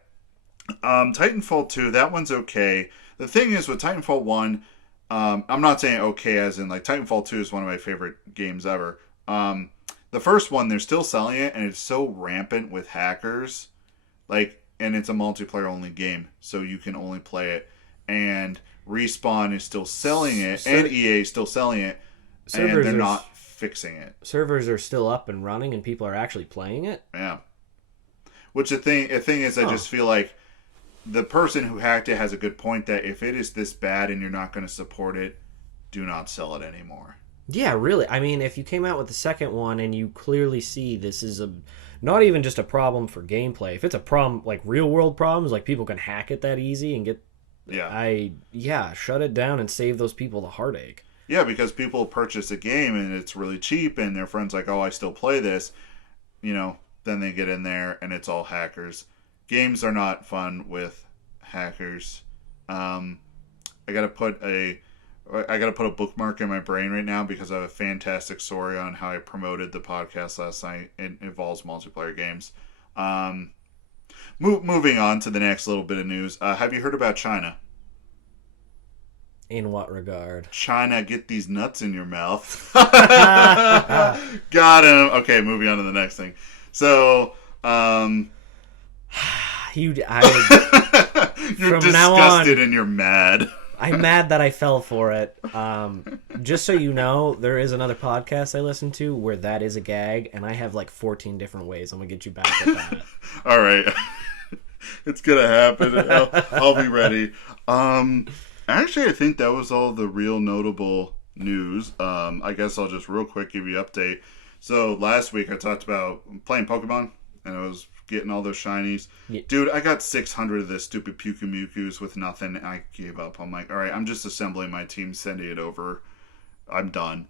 Titanfall 2, that one's okay. The thing is, with Titanfall 1, I'm not saying okay as in, Titanfall 2 is one of my favorite games ever. The first one, they're still selling it, and it's so rampant with hackers. And it's a multiplayer-only game, so you can only play it. And... Respawn is still selling it, and EA is still selling it, and they're not fixing it. Servers are still up and running, and people are actually playing it? Yeah. Which the thing is, I just feel like the person who hacked it has a good point that if it is this bad and you're not going to support it, do not sell it anymore. Yeah, really. If you came out with the second one and you clearly see this is not even just a problem for gameplay. If it's a problem, real-world problems, people can hack it that easy and get... shut it down and save those people the heartache. Yeah, because people purchase a game and it's really cheap and their friends like, oh, I still play this. Then they get in there and it's all hackers. Games are not fun with hackers. I gotta put a bookmark in my brain right now because I have a fantastic story on how I promoted the podcast last night. It involves multiplayer games. Moving on to the next little bit of news. Have you heard about China? In what regard? China, get these nuts in your mouth. Got him. Okay, moving on to the next thing. So, You're disgusted and you're mad. I'm mad that I fell for it. Just so you know, there is another podcast I listen to where that is a gag, and I have 14 different ways I'm going to get you back at that. All right. It's going to happen. I'll be ready. Actually, I think that was all the real notable news. I guess I'll just real quick give you an update. So last week I talked about playing Pokemon, and I was getting all those shinies. Yeah. Dude, I got 600 of this stupid Pyukumukus with nothing, and I gave up. I'm like, all right, I'm just assembling my team, sending it over. I'm done.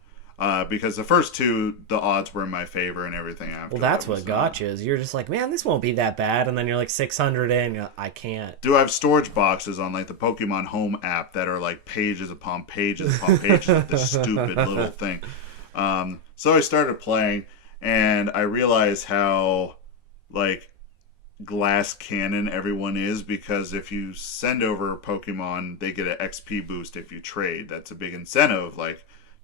Because the first two, the odds were in my favor and everything after. Well, that's what got you. Is you're just like, man, this won't be that bad. And then you're 600 in, you're like, I can't. Dude, I have storage boxes on the Pokemon Home app that are pages upon pages upon pages of this stupid little thing. So I started playing, and I realized how, glass cannon everyone is, because if you send over Pokemon, they get an XP boost if you trade. That's a big incentive,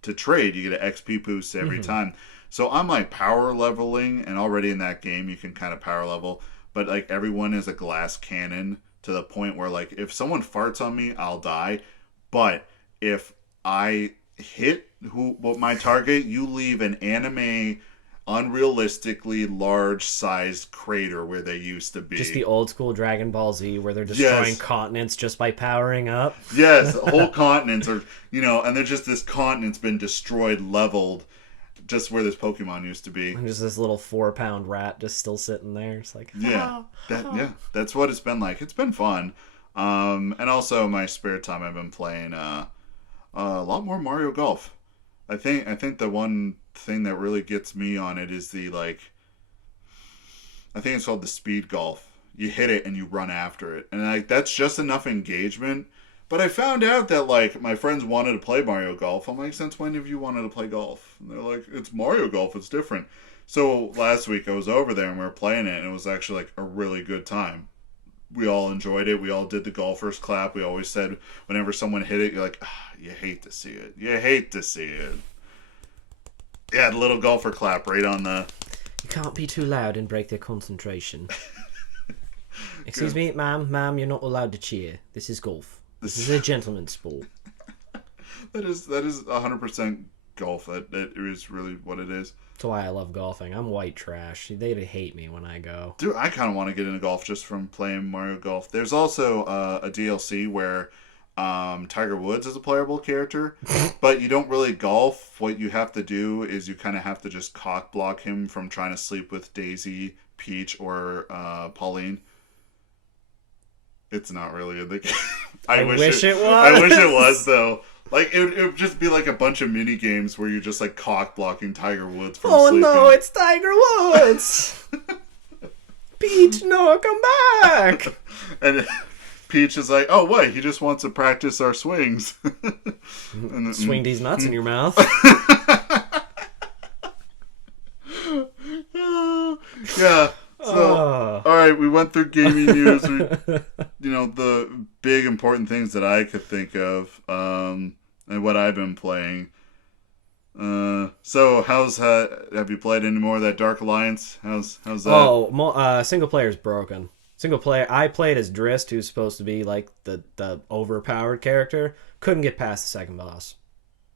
to trade, you get an XP boost every time. So I'm power leveling, and already in that game you can kind of power level, but everyone is a glass cannon to the point where if someone farts on me, I'll die. But if I hit my target, you leave an anime unrealistically large-sized crater where they used to be. Just the old school Dragon Ball Z where they're destroying continents just by powering up. Yes, whole continents are, and they're just this continent's been destroyed, leveled, just where this Pokemon used to be. And just this little 4-pound rat just still sitting there. It's like, That's what it's been like. It's been fun. And also my spare time I've been playing a lot more Mario Golf. I think the one thing that really gets me on it is the I think it's called the speed golf. You hit it and you run after it, and that's just enough engagement. But I found out that my friends wanted to play Mario Golf. I'm like, since when have you wanted to play golf? And they're like, it's Mario Golf. It's different. So last week I was over there and we were playing it, and it was actually a really good time. We all enjoyed it. We all did the golfer's clap. We always said whenever someone hit it, you're like, you hate to see it. You hate to see it. Yeah, the little golfer clap right on the... You can't be too loud and break their concentration. Excuse me, ma'am, you're not allowed to cheer. This is golf. This is a gentleman's sport. That is 100% golf. That is really what it is. That's why I love golfing. I'm white trash. They'd hate me when I go. Dude, I kind of want to get into golf just from playing Mario Golf. There's also a DLC where Tiger Woods is a playable character, but you don't really golf. What you have to do is you kind of have to just cock block him from trying to sleep with Daisy, Peach, or Pauline. It's not really a big... I wish it was. I wish it was, though. It would just be a bunch of mini games where you're just cock blocking Tiger Woods from sleeping. Oh no, it's Tiger Woods! Peach, no, come back! And Peach is like, oh wait, he just wants to practice our swings. And then, swing these nuts in your mouth. Yeah. So, all right, we went through gaming news. The big important things that I could think of, and what I've been playing. So have you played any more of that Dark Alliance? How's that? Oh, single player's broken. Single player, I played as Drist, who's supposed to be the overpowered character. Couldn't get past the second boss.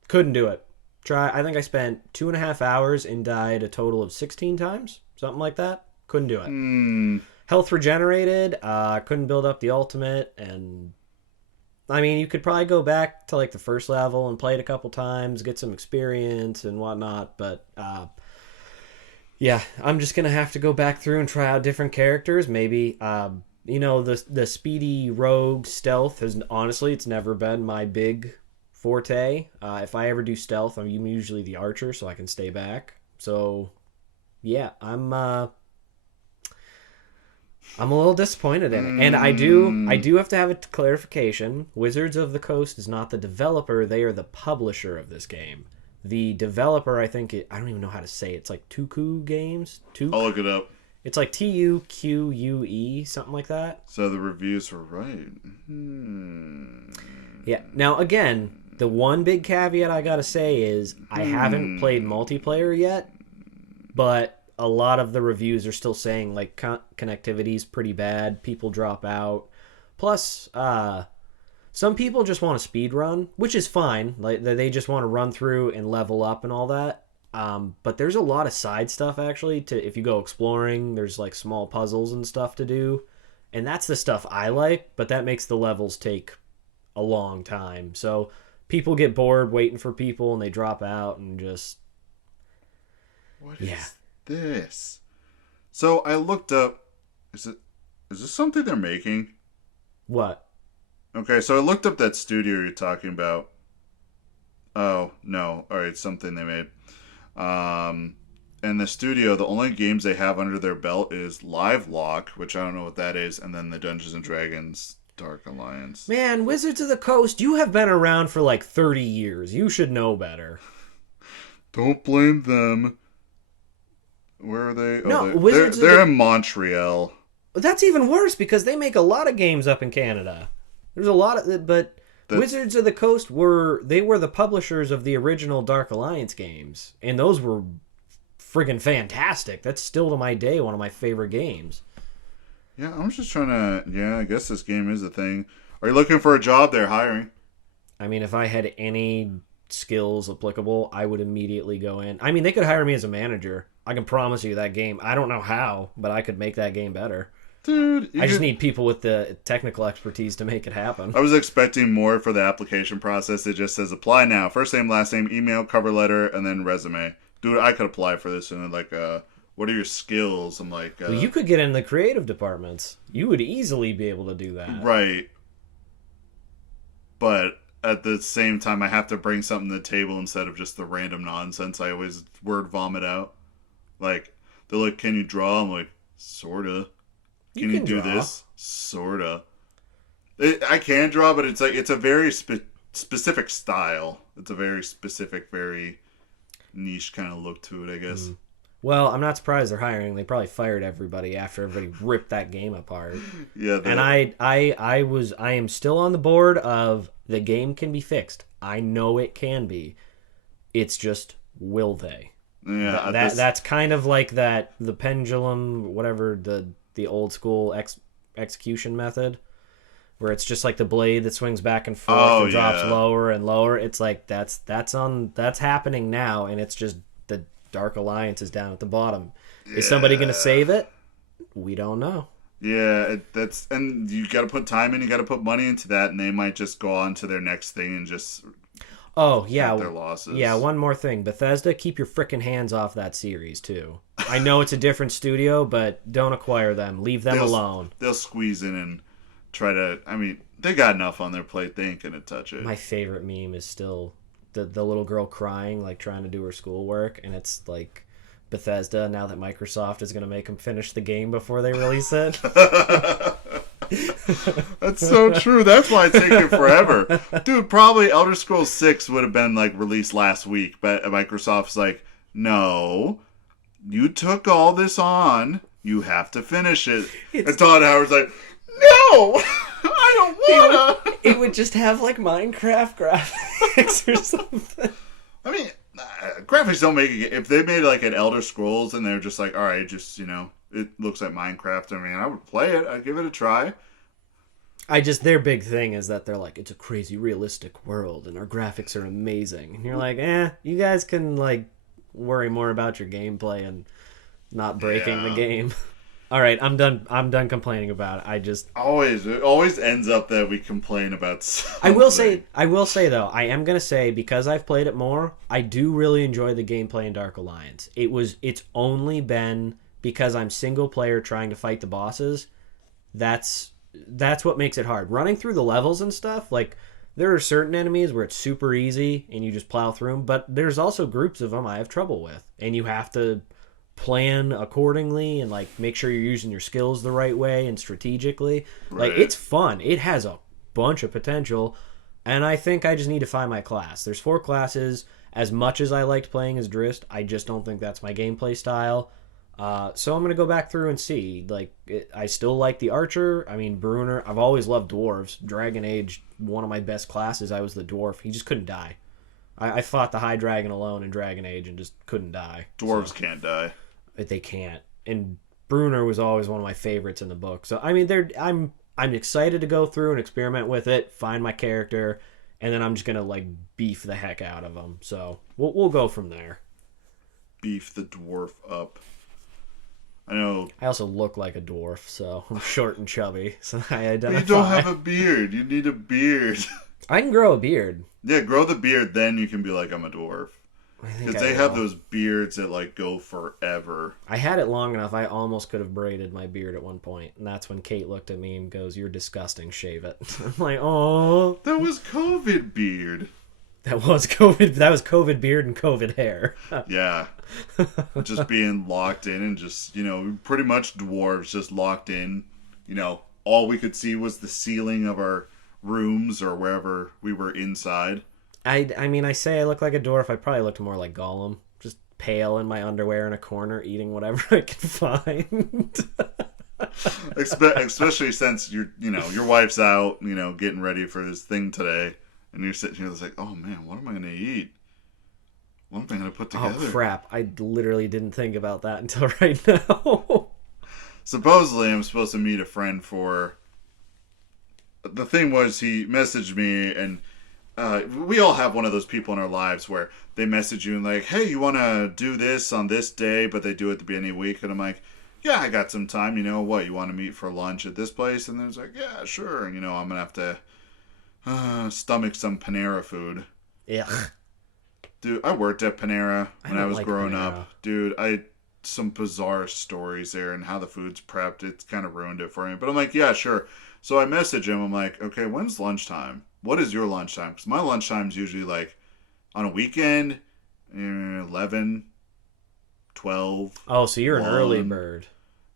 Couldn't do it. I think I spent 2.5 hours and died a total of 16 times, something like that. Couldn't do it. Health regenerated. Couldn't build up the ultimate, and I mean, you could probably go back to the first level and play it a couple times, get some experience and whatnot. But yeah, I'm just gonna have to go back through and try out different characters. Maybe the speedy rogue stealth has honestly, it's never been my big forte. If I ever do stealth, I'm usually the archer, so I can stay back. So yeah, I'm a little disappointed in it. And I do have to have a clarification. Wizards of the Coast is not the developer. They are the publisher of this game. The developer, I don't even know how to say it. It's Tuku Games. I'll look it up. It's Tuque, something like that. So the reviews were right. Yeah. Now, again, the one big caveat I gotta say is I haven't played multiplayer yet, but a lot of the reviews are still saying connectivity is pretty bad. People drop out. Plus, some people just want to speed run, which is fine. They just want to run through and level up and all that. But there's a lot of side stuff actually. If you go exploring, there's small puzzles and stuff to do, and that's the stuff I like. But that makes the levels take a long time. So people get bored waiting for people and they drop out and just. What is this? So I looked up. Is this something they're making? What? Okay, so I looked up that studio you're talking about. Oh no! All right, something they made. And the studio, the only games they have under their belt is Live Lock, which I don't know what that is, and then the Dungeons and Dragons Dark Alliance. Man, Wizards of the Coast, you have been around for 30 years. You should know better. Don't blame them. Where are they? No, they're in Montreal. That's even worse because they make a lot of games up in Canada. There's a lot of, but Wizards of the Coast were the publishers of the original Dark Alliance games, and those were friggin' fantastic. That's still to my day one of my favorite games. Yeah, I'm just trying to. Yeah, I guess this game is a thing. Are you looking for a job? They're hiring. I mean, if I had any skills applicable, I would immediately go in. I mean, they could hire me as a manager. I can promise you that game. I don't know how, but I could make that game better. Dude, I just need people with the technical expertise to make it happen. I was expecting more for the application process. It just says apply now. First name, last name, email, cover letter, and then resume. dude, I could apply for this, and like, what are your skills? I'm like, well, you could get in the creative departments. You would easily be able to do that. Right. But at the same time, I have to bring something to the table instead of just the random nonsense I always word vomit out. Like, they're like, can you draw? I'm like, sorta. Can you do draw. this? Sorta. I can draw, but it's like, it's a very specific style. It's a very specific, very niche kind of look to it, I guess. Mm. Well, I'm not surprised they're hiring. They probably fired everybody after everybody ripped that game apart. Yeah. And I am still on the board of the game can be fixed. I know it can be. It's just, will they? Yeah. That's kind of like the pendulum, whatever, the old school execution method, where it's just like the blade that swings back and forth and drops lower and lower. It's like that's happening now, and it's just the Dark Alliance is down at the bottom. Yeah. Is somebody going to save it? We don't know. Yeah, and you got to put time in, you got to put money into that, and they might just go on to their next thing and just cut their losses. Yeah, one more thing. Bethesda, keep your frickin' hands off that series, too. I know it's a different studio, but don't acquire them. Leave them alone. They'll squeeze in and try to... I mean, they got enough on their plate. They ain't gonna touch it. My favorite meme is still the little girl crying, like, trying to do her schoolwork, and it's, like, Bethesda, now that Microsoft is gonna make them finish the game before they release it. That's so true. That's why it's taking forever. Dude, probably Elder Scrolls 6 would have been, like, released last week, but Microsoft's like, no, you took all this on, you have to finish it. And Todd Howard's like, no, I don't wanna. It would just have, like, Minecraft graphics or something. I mean, graphics don't make it. If they made, like, an Elder Scrolls and they're just like, all right, just, it looks like Minecraft. I mean, I would play it. I'd give it a try. Their big thing is that they're like, it's a crazy realistic world and our graphics are amazing. And you're like, you guys can, like, worry more about your gameplay and not breaking the game. All right, I'm done complaining about it. It always ends up that we complain about something. I will say though, I am going to say, because I've played it more, I do really enjoy the gameplay in Dark Alliance. It's only been because I'm single player trying to fight the bosses. That's what makes it hard. Running through the levels and stuff, like, there are certain enemies where it's super easy and you just plow through them, but there's also groups of them I have trouble with, and you have to plan accordingly and, like, make sure you're using your skills the right way and strategically. Right. Like, it's fun. It has a bunch of potential, and I think I just need to find my class. There's 4 classes. As much as I liked playing as Drist, I just don't think that's my gameplay style. So I'm going to go back through and see. Like, I still like the Archer. I mean, Bruner. I've always loved dwarves. Dragon Age, one of my best classes, I was the dwarf. He just couldn't die. I fought the High Dragon alone in Dragon Age and just couldn't die. Dwarves can't die. They can't. And Bruner was always one of my favorites in the book. So, I mean, I'm excited to go through and experiment with it, find my character, and then I'm just going to, like, beef the heck out of them. So we'll go from there. Beef the dwarf up. I know. I also look like a dwarf, so I'm short and chubby, so I identify. You don't have a beard. You need a beard. I can grow a beard. Yeah, grow the beard, then you can be like, I'm a dwarf. Because they have those beards that, like, go forever. I had it long enough, I almost could have braided my beard at one point, and that's when Kate looked at me and goes, you're disgusting, shave it. I'm like, oh. That was COVID beard. That was COVID beard and COVID hair. Yeah. Just being locked in and just, pretty much dwarves just locked in. All we could see was the ceiling of our rooms or wherever we were inside. I mean, I say I look like a dwarf. I probably looked more like Gollum. Just pale in my underwear in a corner, eating whatever I can find. Especially since your wife's out, getting ready for this thing today. And you're sitting here like, oh man, what am I going to eat? What am I going to put together? Oh crap, I literally didn't think about that until right now. Supposedly I'm supposed to meet a friend for... The thing was, he messaged me, and we all have one of those people in our lives where they message you and like, hey, you want to do this on this day, but they do it at the beginning of the week. And I'm like, yeah, I got some time. You know what? You want to meet for lunch at this place? And there's like, yeah, sure. And, I'm going to have to stomach some Panera food. Yeah. Dude, I worked at Panera when I was like growing Panera. up. Dude, some bizarre stories there and how the food's prepped. It's kind of ruined it for me. But I'm like, yeah, sure. So I message him. I'm like, okay, when's lunchtime? What is your lunchtime? Because my lunchtime's usually like on a weekend, 11, 12. Oh, so you're an early 1. bird.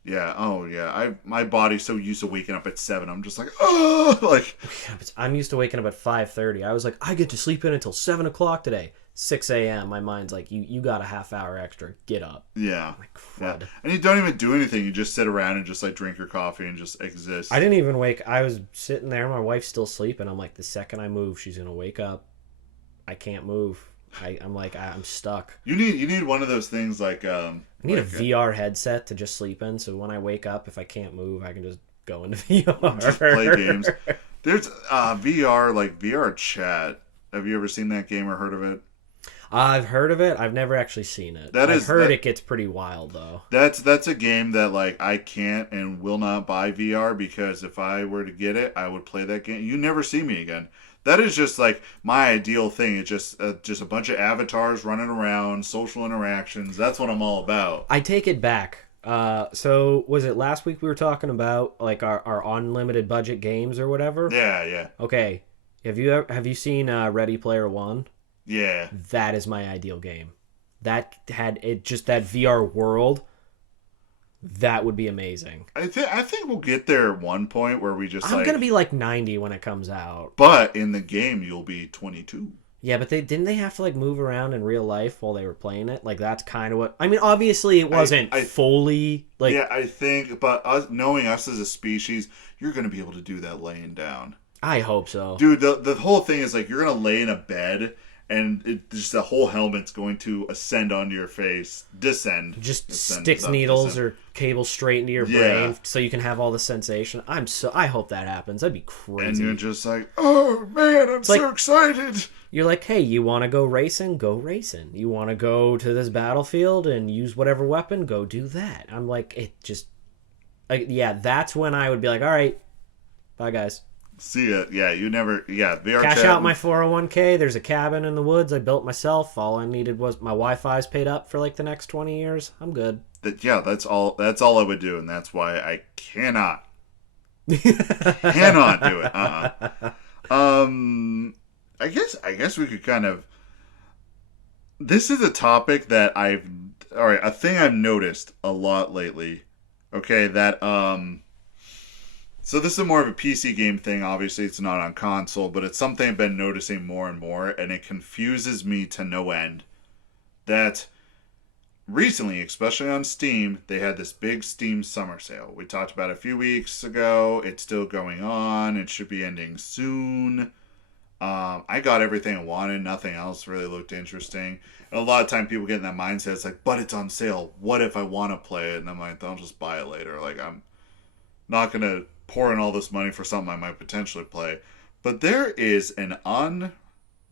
Yeah. Oh, yeah. My body's so used to waking up at 7. I'm just like, oh, like. Yeah, but I'm used to waking up at 5:30. I was like, I get to sleep in until 7 o'clock today. 6 a.m. My mind's like, you got a half hour extra. Get up. Yeah. I'm like, crud. Yeah. And you don't even do anything. You just sit around and just like drink your coffee and just exist. I didn't even wake. I was sitting there. My wife's still sleeping. I'm like, the second I move, she's gonna wake up. I can't move. I'm like, I'm stuck. You need one of those things like I need a VR headset to just sleep in, so when I wake up, if I can't move, I can just go into VR. just play games. There's VR, like VR chat. Have you ever seen that game or heard of it? I've heard of it. I've never actually seen it. I've heard it gets pretty wild though. That's a game that like I can't and will not buy VR because if I were to get it, I would play that game. You never see me again. That is just like my ideal thing. It's just a bunch of avatars running around, social interactions. That's what I'm all about. I take it back. So was it last week we were talking about like our unlimited budget games or whatever? Yeah. Okay. Have you seen Ready Player One? Yeah. That is my ideal game. That had it just that VR world. That would be amazing. I think we'll get there at one point where we just I'm gonna be like 90 when it comes out. But in the game you'll be 22. Yeah, but didn't they have to like move around in real life while they were playing it? Like that's kind of what I mean. Obviously, it wasn't fully like. Yeah, I think, but knowing us as a species, you're gonna be able to do that laying down. I hope so, dude. The whole thing is like you're gonna lay in a bed. And just the whole helmet's going to ascend onto your face. Descend. Just ascend, sticks needles or cables straight into your brain so you can have all the sensation. I hope that happens. That'd be crazy. And you're just like, oh man, I'm so excited. You're like, hey, you want to go racing? Go racing. You want to go to this battlefield and use whatever weapon? Go do that. I'm like, it just... that's when I would be like, all right, bye guys. See ya. Yeah, you never... Yeah, VR Cash chat. out my 401k. There's a cabin in the woods I built myself. All I needed was my Wi-Fi's paid up for like the next 20 years. I'm good. That's all I would do, and that's why I cannot do it. I guess we could kind of... This is a topic that a thing I've noticed a lot lately. Okay, that so this is more of a PC game thing. Obviously, it's not on console, but it's something I've been noticing more and more, and it confuses me to no end. That recently, especially on Steam, they had this big Steam summer sale. We talked about it a few weeks ago. It's still going on. It should be ending soon. I got everything I wanted. Nothing else really looked interesting. And a lot of time people get in that mindset. It's like, but it's on sale. What if I want to play it? And I'm like, I'll just buy it later. Like, I'm not going to pour in all this money for something I might potentially play. But there is an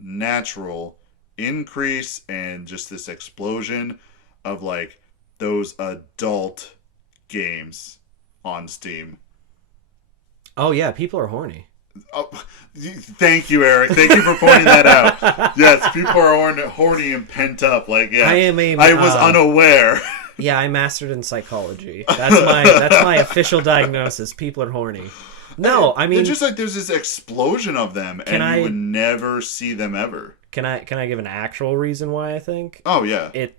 unnatural increase and just this explosion of like those adult games on Steam. Oh yeah, people are horny. Oh, thank you, Eric. Thank you for pointing that out. Yes, people are horny and pent up. Like, yeah, I was unaware. Yeah, I mastered in psychology. That's my official diagnosis. People are horny. No, I mean, it's just like there's this explosion of them, and you would never see them ever. Can I give an actual reason why I think? Oh yeah, it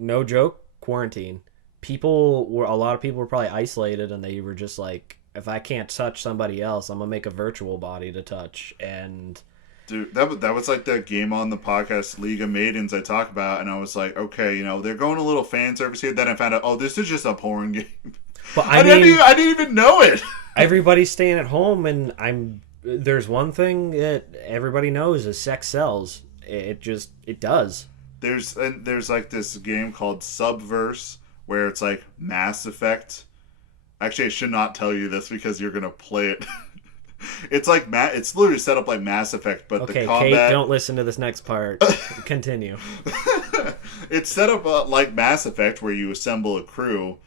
no joke. Quarantine. A lot of people were probably isolated, and they were just like, if I can't touch somebody else, I'm gonna make a virtual body to touch. And dude, that was like that game on the podcast League of Maidens I talk about, and I was like, okay, they're going a little fan service here. Then I found out, oh, this is just a porn game. But I didn't even know it. Everybody's staying at home, and there's one thing that everybody knows is sex sells. It does. There's like this game called Subverse where it's like Mass Effect. Actually, I should not tell you this because you're gonna play it. It's like it's literally set up like Mass Effect, but okay, the combat. Kate, don't listen to this next part. Continue. It's set up like Mass Effect, where you assemble a crew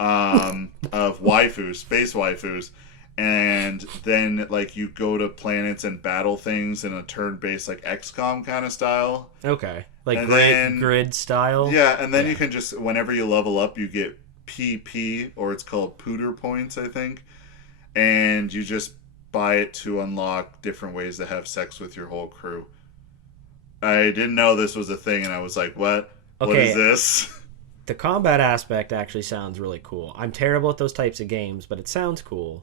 of waifus, space waifus, and then like you go to planets and battle things in a turn-based like XCOM kind of style. Okay, like And grid style. Yeah, and then you can just, whenever you level up, you get PP, or it's called Pooter points, I think, and you just buy it to unlock different ways to have sex with your whole crew. I didn't know this was a thing, and I was like, what? What is this? The combat aspect actually sounds really cool. I'm terrible at those types of games, but it sounds cool.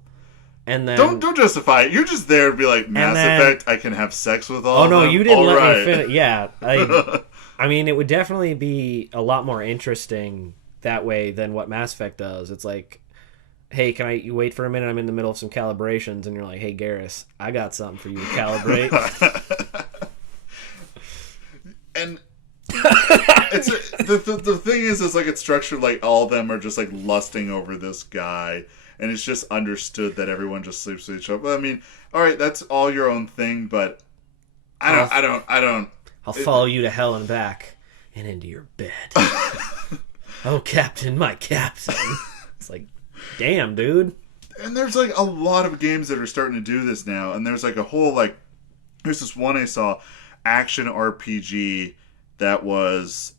And then Don't justify it. You're just there to be like, Mass Effect, I can have sex with all of them. Oh no, you didn't all let right. me finish. Yeah, I mean, it would definitely be a lot more interesting that way than what Mass Effect does. It's like, hey, you wait for a minute? I'm in the middle of some calibrations, and you're like, hey, Garrus, I got something for you to calibrate. And the thing is like it's structured like all of them are just like lusting over this guy. And it's just understood that everyone just sleeps with each other. Well, I mean, all right, that's all your own thing, but I don't. I'll follow you to hell and back, and into your bed. Oh, Captain, my Captain. It's like, damn, dude. And there's like a lot of games that are starting to do this now. And there's like a whole like, there's this one I saw, action RPG that was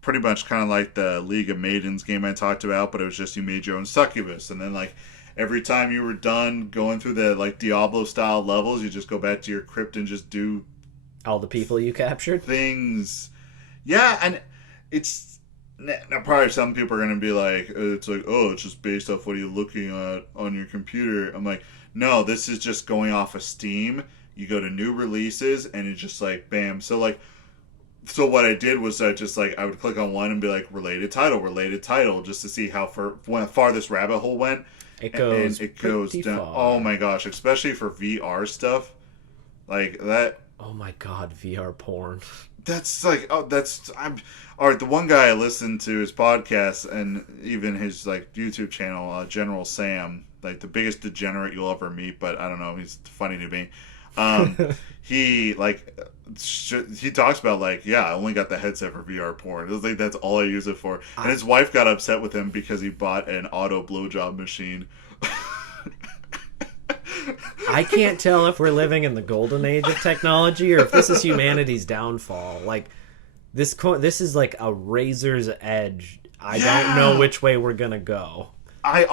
pretty much kind of like the League of Maidens game I talked about, but it was just you made your own succubus, and then like every time you were done going through the like Diablo style levels, you just go back to your crypt and just do all the people you captured things. Yeah, and it's now probably some people are gonna be like, it's like, oh, it's just based off what you're looking at on your computer. I'm like, no, this is just going off of Steam. You go to new releases and it's just like bam. So what I did was I would click on one and be like related title, just to see how far this rabbit hole went. It goes down. far. Oh my gosh, especially for VR stuff, like that. Oh my god, VR porn. That's like, all right. The one guy I listened to his podcast and even his like YouTube channel, General Sam, like the biggest degenerate you'll ever meet, but I don't know, he's funny to me. He talks about like, yeah, I only got the headset for VR porn. It was like that's all I use it for. And his wife got upset with him because he bought an auto blowjob machine. I can't tell if we're living in the golden age of technology or if this is humanity's downfall. Like this is like a razor's edge. I don't know which way we're gonna go. I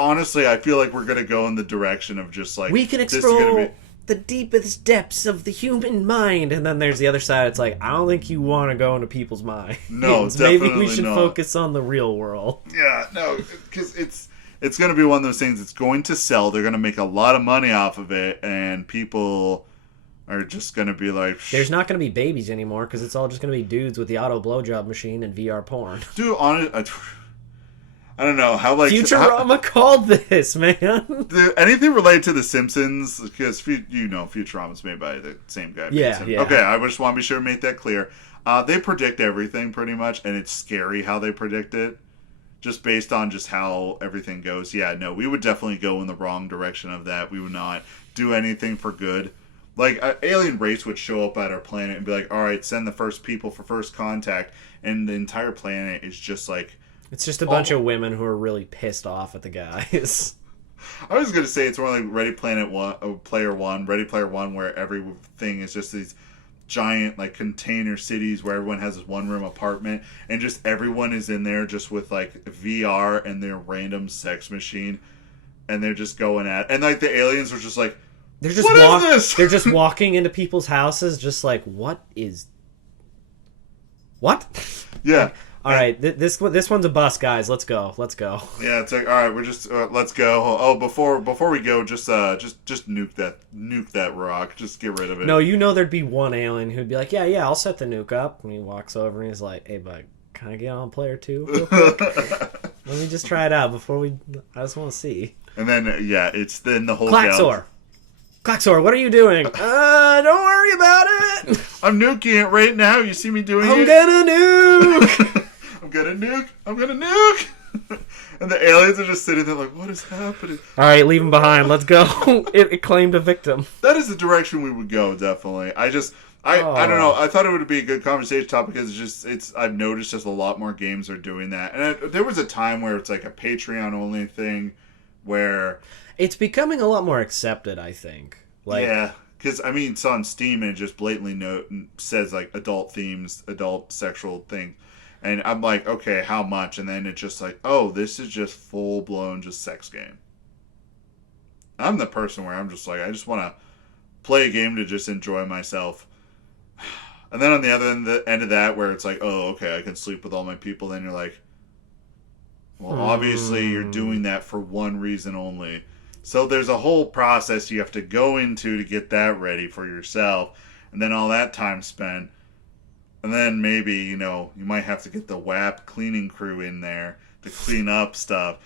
feel like we're gonna go in the direction of just like we can explore the deepest depths of the human mind, and then there's the other side. It's like, I don't think you want to go into people's minds. No, definitely maybe we should not. focus on the real world. Yeah, no, because it's going to be one of those things. It's going to sell. They're going to make a lot of money off of it, and people are just going to be like... There's not going to be babies anymore, because it's all just going to be dudes with the auto blowjob machine and VR porn. Dude, I don't know how like Futurama called this, man. Anything related to The Simpsons, because Futurama's made by the same guy. Yeah. Okay, I just want to be sure to make that clear. They predict everything pretty much, and it's scary how they predict it, just based on just how everything goes. Yeah, no, we would definitely go in the wrong direction of that. We would not do anything for good. Like, an alien race would show up at our planet and be like, all right, send the first people for first contact, and the entire planet is just like... It's just a bunch of women who are really pissed off at the guys. I was going to say it's more like Ready Player One, where everything is just these giant like container cities where everyone has this one room apartment, and just everyone is in there just with like VR and their random sex machine, and they're just going at, and like the aliens are just like, they're just what is this? They're just walking into people's houses, just like, what? Yeah. All right, this one's a bust, guys. Let's go. Yeah, it's like, all right, we're just let's go. Oh, before we go, just nuke that rock. Just get rid of it. No, there'd be one alien who'd be like, yeah, I'll set the nuke up. And he walks over and he's like, hey, bud, can I get on player 2 real quick? Let me just try it out I just want to see. And then it's then the whole Klaxor, what are you doing? Don't worry about it. I'm nuking it right now. You see me doing it? I'm gonna nuke. I'm gonna nuke. And the aliens are just sitting there like, what is happening? All right, leave him behind. Let's go. It claimed a victim. That is the direction we would go, definitely. I don't know. I thought it would be a good conversation topic because I've noticed just a lot more games are doing that. And there was a time where it's like a Patreon only thing where... It's becoming a lot more accepted, I think. Like, yeah, because I mean, it's on Steam and it just blatantly says like adult themes, adult sexual thing, and I'm like, okay, how much? And then it's just like, oh, this is just full blown just sex game. I'm the person where I'm just like, I just want to play a game to just enjoy myself. And then on the other end of that, where it's like, oh, okay, I can sleep with all my people, then you're like, well, obviously you're doing that for one reason only. So there's a whole process you have to go into to get that ready for yourself. And then all that time spent. And then maybe, you might have to get the WAP cleaning crew in there to clean up stuff.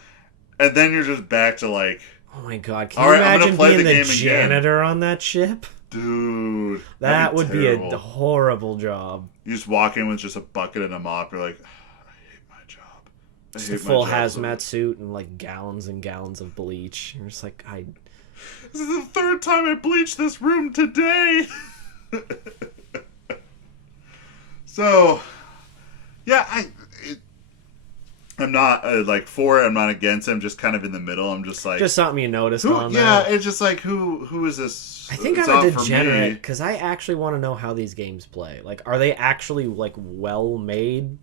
And then you're just back to like... Oh my god, can you imagine being the janitor on that ship? Dude. That would be a horrible job. You just walk in with just a bucket and a mop. You're like, I hate my job. Just a full hazmat suit and like gallons and gallons of bleach. You're just like, This is the third time I bleached this room today. So, yeah, I'm not for it. I'm not against it. I'm just kind of in the middle. I'm just like, just something you noticed on yeah, that. it's just like who is this? I think I'm a degenerate because I actually want to know how these games play. Like, are they actually like well made,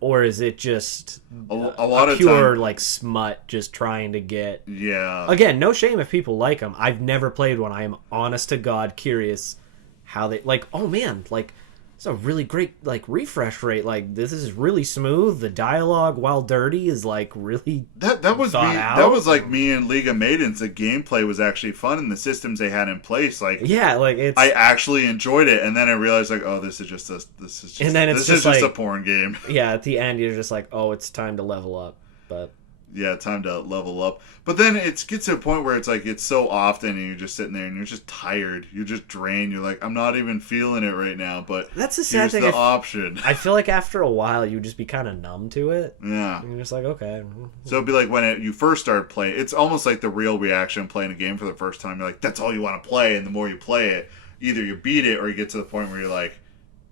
or is it just a lot of pure like smut just trying to get? Yeah. Again, no shame if people like them. I've never played one. I am honest to God curious how they like. Oh man, like. It's a really great like refresh rate. Like, this is really smooth. The dialogue, while dirty, is like really that was me. out. That was like me in League of Maidens. The gameplay was actually fun, and the systems they had in place, like it's. I actually enjoyed it, and then I realized like, oh, this is just a porn game. Yeah, at the end you're just like, oh, it's time to level up, but. Yeah, time to level up. But then it gets to a point where it's like, it's so often and you're just sitting there and you're just tired. You're just drained. You're like, I'm not even feeling it right now, but that's the sad thing. The option. I feel like after a while you just be kind of numb to it. Yeah. And you're just like, okay. So it'd be like when you first start playing, it's almost like the real reaction playing a game for the first time. You're like, that's all you want to play. And the more you play it, either you beat it or you get to the point where you're like,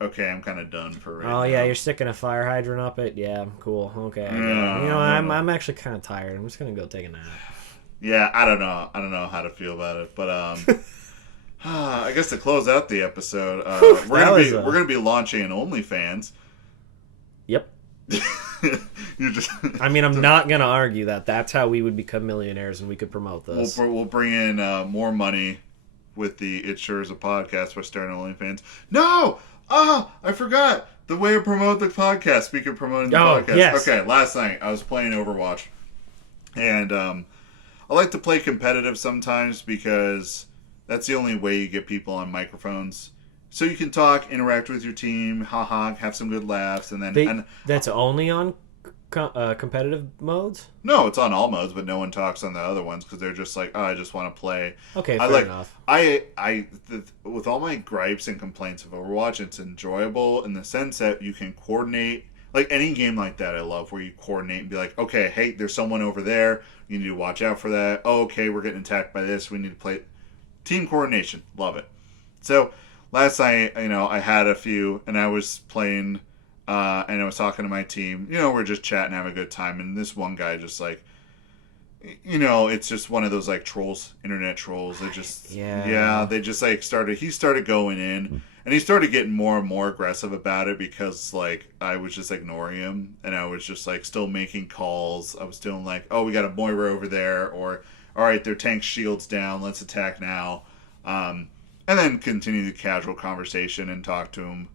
okay, I'm kind of done for right now. Oh yeah, you're sticking a fire hydrant up it. Yeah, cool. Okay. I'm actually kind of tired. I'm just gonna go take a nap. Yeah, I don't know how to feel about it, but I guess to close out the episode, we're gonna be launching an OnlyFans. Yep. You just. I mean, I'm not gonna argue that. That's how we would become millionaires, and we could promote this. We'll bring in more money with the It Sure Is a Podcast by starting OnlyFans. No. I forgot the way to promote the podcast. Speaking of promoting the podcast. Yes. Okay, last night I was playing Overwatch. And I like to play competitive sometimes because that's the only way you get people on microphones. So you can talk, interact with your team, have some good laughs, and then... That's only on competitive modes? No, it's on all modes, but no one talks on the other ones because they're just like, oh, I just want to play. Okay, fair enough. With all my gripes and complaints of Overwatch, it's enjoyable in the sense that you can coordinate. Like any game like that I love where you coordinate and be like, okay, hey, there's someone over there. You need to watch out for that. Oh, okay, we're getting attacked by this. We need to play. Team coordination. Love it. So last night, I had a few and I was playing... and I was talking to my team. We're just chatting, having a good time. And this one guy just like, it's just one of those like trolls, internet trolls. They just, they just like he started going in and he started getting more and more aggressive about it because like I was just ignoring him and I was just like still making calls. I was doing like, oh, we got a Moira over there, or all right, their tank shield's down. Let's attack now. And then continue the casual conversation and talk to him.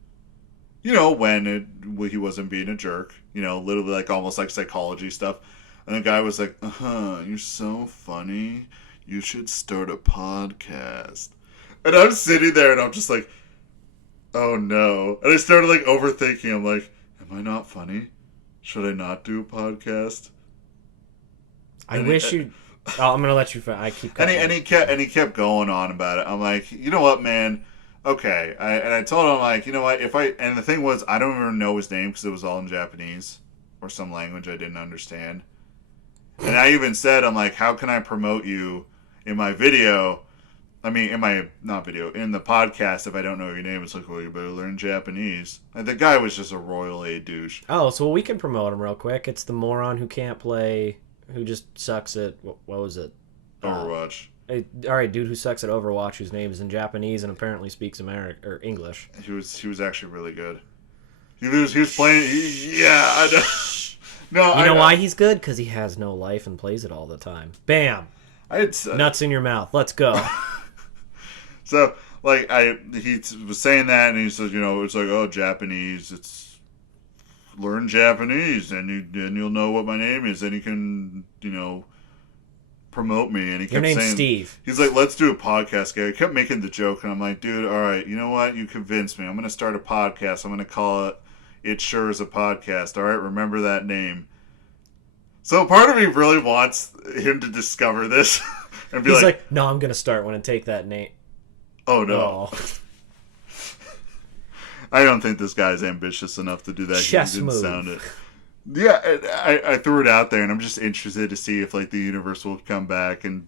When he wasn't being a jerk, literally like almost like psychology stuff. And the guy was like, you're so funny. You should start a podcast. And I'm sitting there and I'm just like, oh no. And I started like overthinking. I'm like, am I not funny? Should I not do a podcast? I'm going to let you, I keep and he kept going on about it. I'm like, you know what, man? Okay, I told him, like, you know what, and the thing was, I don't even know his name because it was all in Japanese, or some language I didn't understand. And I even said, I'm like, how can I promote you in my video, in the podcast if I don't know your name? It's like, well, you better learn Japanese. And the guy was just a royal A douche. Oh, so we can promote him real quick. It's the moron who can't play, who just sucks at, what was it? Overwatch. All right, dude who sucks at Overwatch, whose name is in Japanese and apparently speaks English. He was actually really good. He was playing. I know. No, you know why he's good? Because he has no life and plays it all the time. Bam. Nuts in your mouth. Let's go. So, like, he was saying that, and he says, it's like, oh, Japanese. It's learn Japanese, and you'll know what my name is, and you can, promote me. And he kept saying, Steve. He's like, let's do a podcast, guy. He kept making the joke, and I'm like, dude, all right, you know what? You convinced me. I'm going to start a podcast. I'm going to call it It Sure Is a Podcast. All right, remember that name. So part of me really wants him to discover this and be like, no, I'm going to start one and take that name. Oh, no. Oh. I don't think this guy's ambitious enough to do that. Chess he didn't move. Sound it. Yeah, I threw it out there, and I'm just interested to see if, like, the universe will come back and,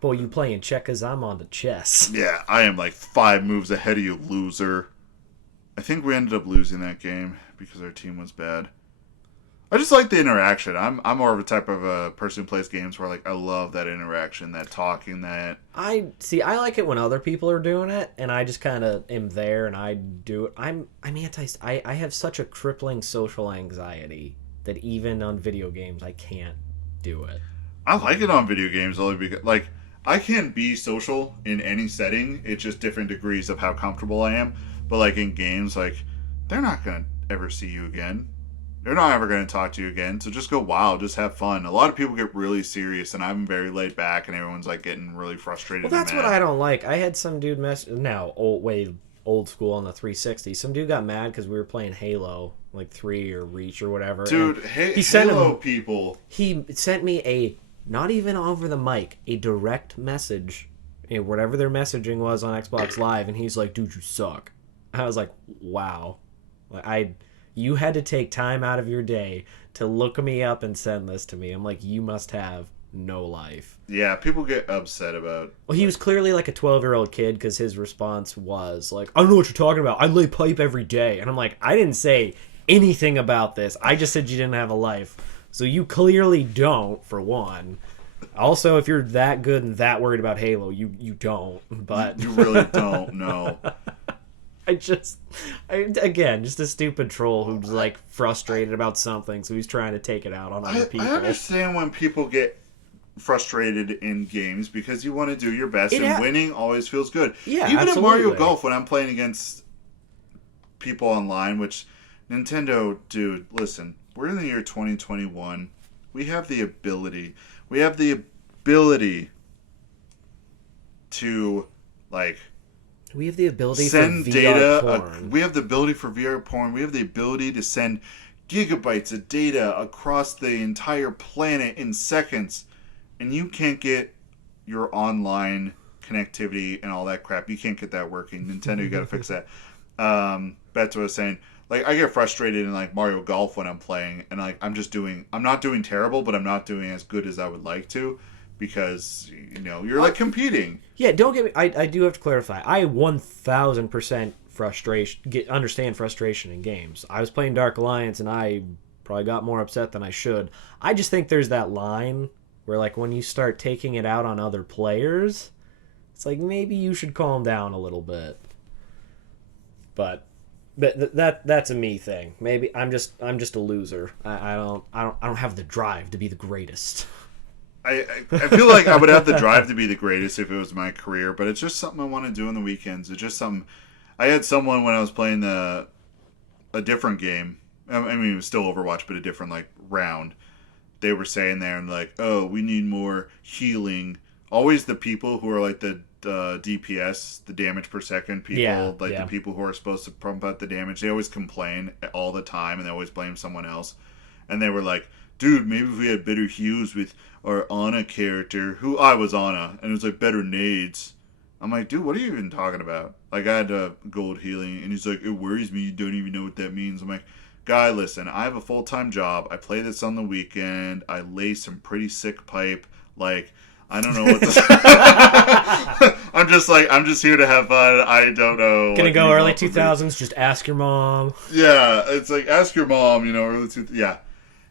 Boy, you playing checkers, I'm on the chess. Yeah, I am, like, 5 moves ahead of you, loser. I think we ended up losing that game because our team was bad. I just like the interaction. I'm more of a type of a person who plays games where, like, I love that interaction, that talking, that... I like it when other people are doing it, and I just kind of am there, and I do it. I'm I have such a crippling social anxiety that even on video games, I can't do it. I like it on video games only because, like, I can be social in any setting. It's just different degrees of how comfortable I am. But, like, in games, like, they're not going to ever see you again. They're not ever going to talk to you again, so just go wild, just have fun. A lot of people get really serious, and I'm very laid back, and everyone's, like, getting really frustrated. Well, that's and mad. what I don't like. I had some dude way old school on the 360. Some dude got mad because we were playing Halo, like 3 or Reach or whatever. Dude, Halo people. He sent me not even over the mic, a direct message, whatever their messaging was on Xbox Live, and he's like, dude, you suck. I was like, wow. You had to take time out of your day to look me up and send this to me. I'm like, you must have no life. Yeah, people get upset about... Well, he was clearly like a 12-year-old kid because his response was like, I don't know what you're talking about. I lay pipe every day. And I'm like, I didn't say anything about this. I just said you didn't have a life. So you clearly don't, for one. Also, if you're that good and that worried about Halo, you don't. But you really don't, no. Again, just a stupid troll who's like frustrated about something, so he's trying to take it out on other people. I understand when people get frustrated in games because you want to do your best, and winning always feels good. Yeah, even absolutely. in Mario Golf, when I'm playing against people online, which Nintendo, dude, listen, we're in the year 2021. We have the ability to, like... We have the ability send for VR data. porn. We have the ability for VR porn. We have the ability to send gigabytes of data across the entire planet in seconds. And you can't get your online connectivity and all that crap. You can't get that working. Nintendo, you got to fix that. That's what I was saying. Like, I get frustrated in, like, Mario Golf when I'm playing. And, like, I'm not doing terrible, but I'm not doing as good as I would like to. Because, you're, like, competing. Yeah, don't get me... I do have to clarify. I 1,000% understand frustration in games. I was playing Dark Alliance, and I probably got more upset than I should. I just think there's that line where, like, when you start taking it out on other players, it's like, maybe you should calm down a little bit. But that's a me thing. Maybe I'm just a loser. I don't have the drive to be the greatest. I feel like I would have the drive to be the greatest if it was my career, but it's just something I want to do on the weekends. It's just something... I had someone when I was playing a different game, I mean, it was still Overwatch, but a different, like, round. They were saying there, and like, oh, we need more healing. Always the people who are, like, the DPS, the damage per second people, the people who are supposed to pump out the damage, they always complain all the time, and they always blame someone else. And they were like, dude, maybe if we had better heals with our Ana character, who I was Ana, and it was like better nades. I'm like, dude, what are you even talking about? Like, I had gold healing, and he's like, it worries me, you don't even know what that means. I'm like, guy, listen, I have a full-time job, I play this on the weekend, I lay some pretty sick pipe, like, I don't know what this... I'm just here to have fun, I don't know. Gonna go early 2000s, just ask your mom. Yeah, it's like, ask your mom, early 2000s, yeah.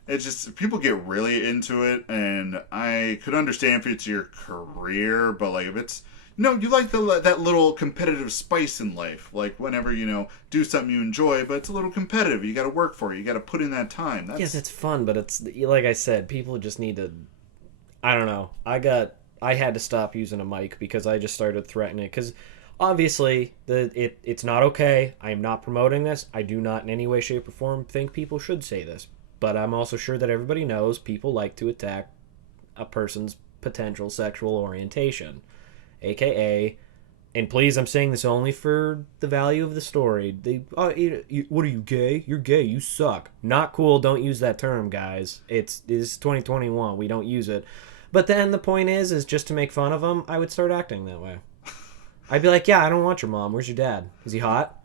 it's just people get really into it, and I could understand if it's your career, but like if it's you like that little competitive spice in life, like whenever do something you enjoy, but it's a little competitive. You got to work for it. You got to put in that time. Yes, it's fun, but it's like I said, people just need to. I don't know. I had to stop using a mic because I just started threatening it because. Obviously, it's not okay. I am not promoting this. I do not in any way, shape, or form think people should say this. But I'm also sure that everybody knows people like to attack a person's potential sexual orientation. AKA, and please, I'm saying this only for the value of the story. What are you, gay? You're gay. You suck. Not cool. Don't use that term, guys. It's 2021. We don't use it. But then the point is just to make fun of them, I would start acting that way. I'd be like, yeah, I don't want your mom. Where's your dad? Is he hot?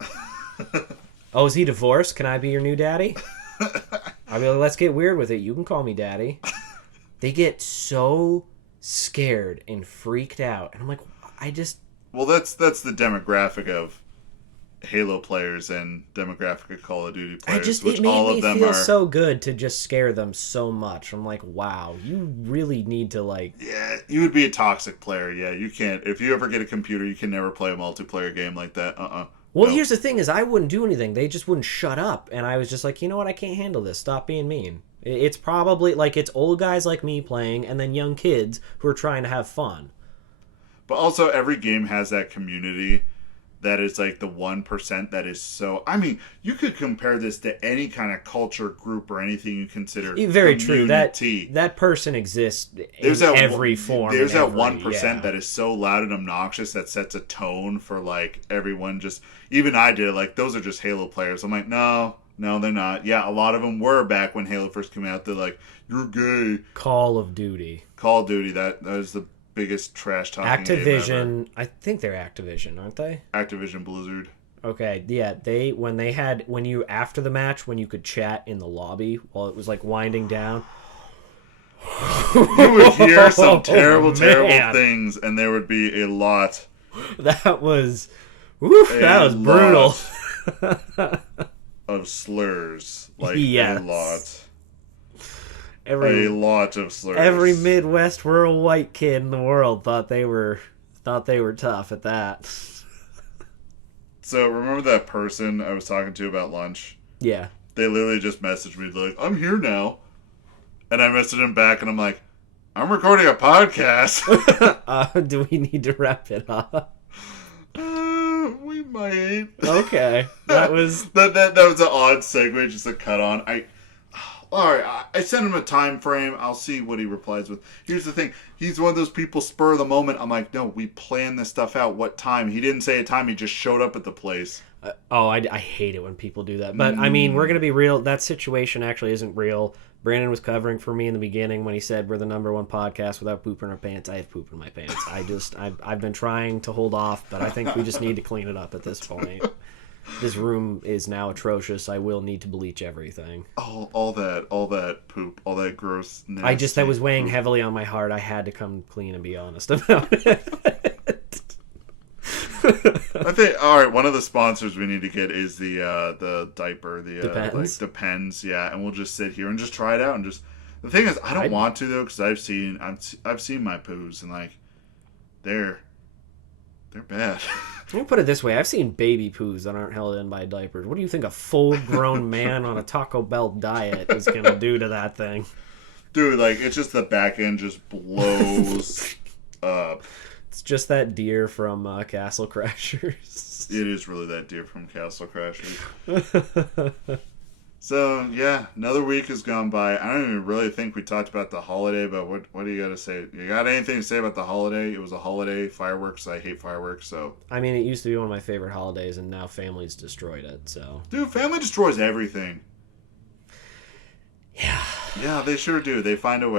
Oh, is he divorced? Can I be your new daddy? I'd be like, let's get weird with it. You can call me daddy. They get so scared and freaked out. And I'm like, Well, that's the demographic of Halo players and demographic of Call of Duty players, which it made all me of them feel are so good to just scare them so much. I'm like, wow, you really need to Yeah, you would be a toxic player. Yeah, you can't. If you ever get a computer, you can never play a multiplayer game like that. Well, nope. Here's the thing: is I wouldn't do anything. They just wouldn't shut up, and I was just like, you know what? I can't handle this. Stop being mean. It's probably it's old guys like me playing, and then young kids who are trying to have fun. But also, every game has that community that is like the 1% that is so... I mean, you could compare this to any kind of culture group or anything you consider very community. True. That person exists in every form. There's that 1% that is so loud and obnoxious that sets a tone for everyone. Just even I did it. Those are just Halo players. I'm like, no, they're not. Yeah, a lot of them were back when Halo first came out. They're like, you're gay. Call of Duty. That was the biggest trash talking Activision, I think they're Activision, aren't they? Activision Blizzard. Okay, yeah, when you after the match when you could chat in the lobby while it was winding down. You would hear some terrible things, and there would be a lot. That was brutal. Of slurs, yes. a lot. A lot of slurs. Every Midwest rural white kid in the world thought they were tough at that. So remember that person I was talking to about lunch? Yeah. They literally just messaged me like, "I'm here now," and I messaged him back, and I'm like, "I'm recording a podcast." Do we need to wrap it up? We might. Okay. That was that was an odd segue, just a cut on. Alright, I sent him a time frame. I'll see what he replies with. Here's the thing. He's one of those people spur of the moment. I'm like, no, we planned this stuff out. What time? He didn't say a time. He just showed up at the place. I hate it when people do that. But, I mean, we're going to be real. That situation actually isn't real. Brandon was covering for me in the beginning when he said we're the #1 podcast without poop in our pants. I have poop in my pants. I've been trying to hold off, but I think we just need to clean it up at this point. This room is now atrocious. I will need to bleach everything. All that poop, all that gross. Nasty that was weighing heavily on my heart. I had to come clean and be honest about it. I think one of the sponsors we need to get is the diaper, Depends. Depends, yeah, and we'll just sit here and just try it out and just. The thing is, I don't want to though because I've seen my poos and they're bad. Let me put it this way. I've seen baby poos that aren't held in by diapers. What do you think a full-grown man on a Taco Bell diet is going to do to that thing? Dude, it's just the back end just blows up. It's just that deer from Castle Crashers. It is really that deer from Castle Crashers. So, yeah, another week has gone by. I don't even really think we talked about the holiday, but what do you got to say? You got anything to say about the holiday? It was a holiday, fireworks. I hate fireworks, so. I mean, it used to be one of my favorite holidays, and now family's destroyed it, so. Dude, family destroys everything. Yeah. Yeah, they sure do. They find a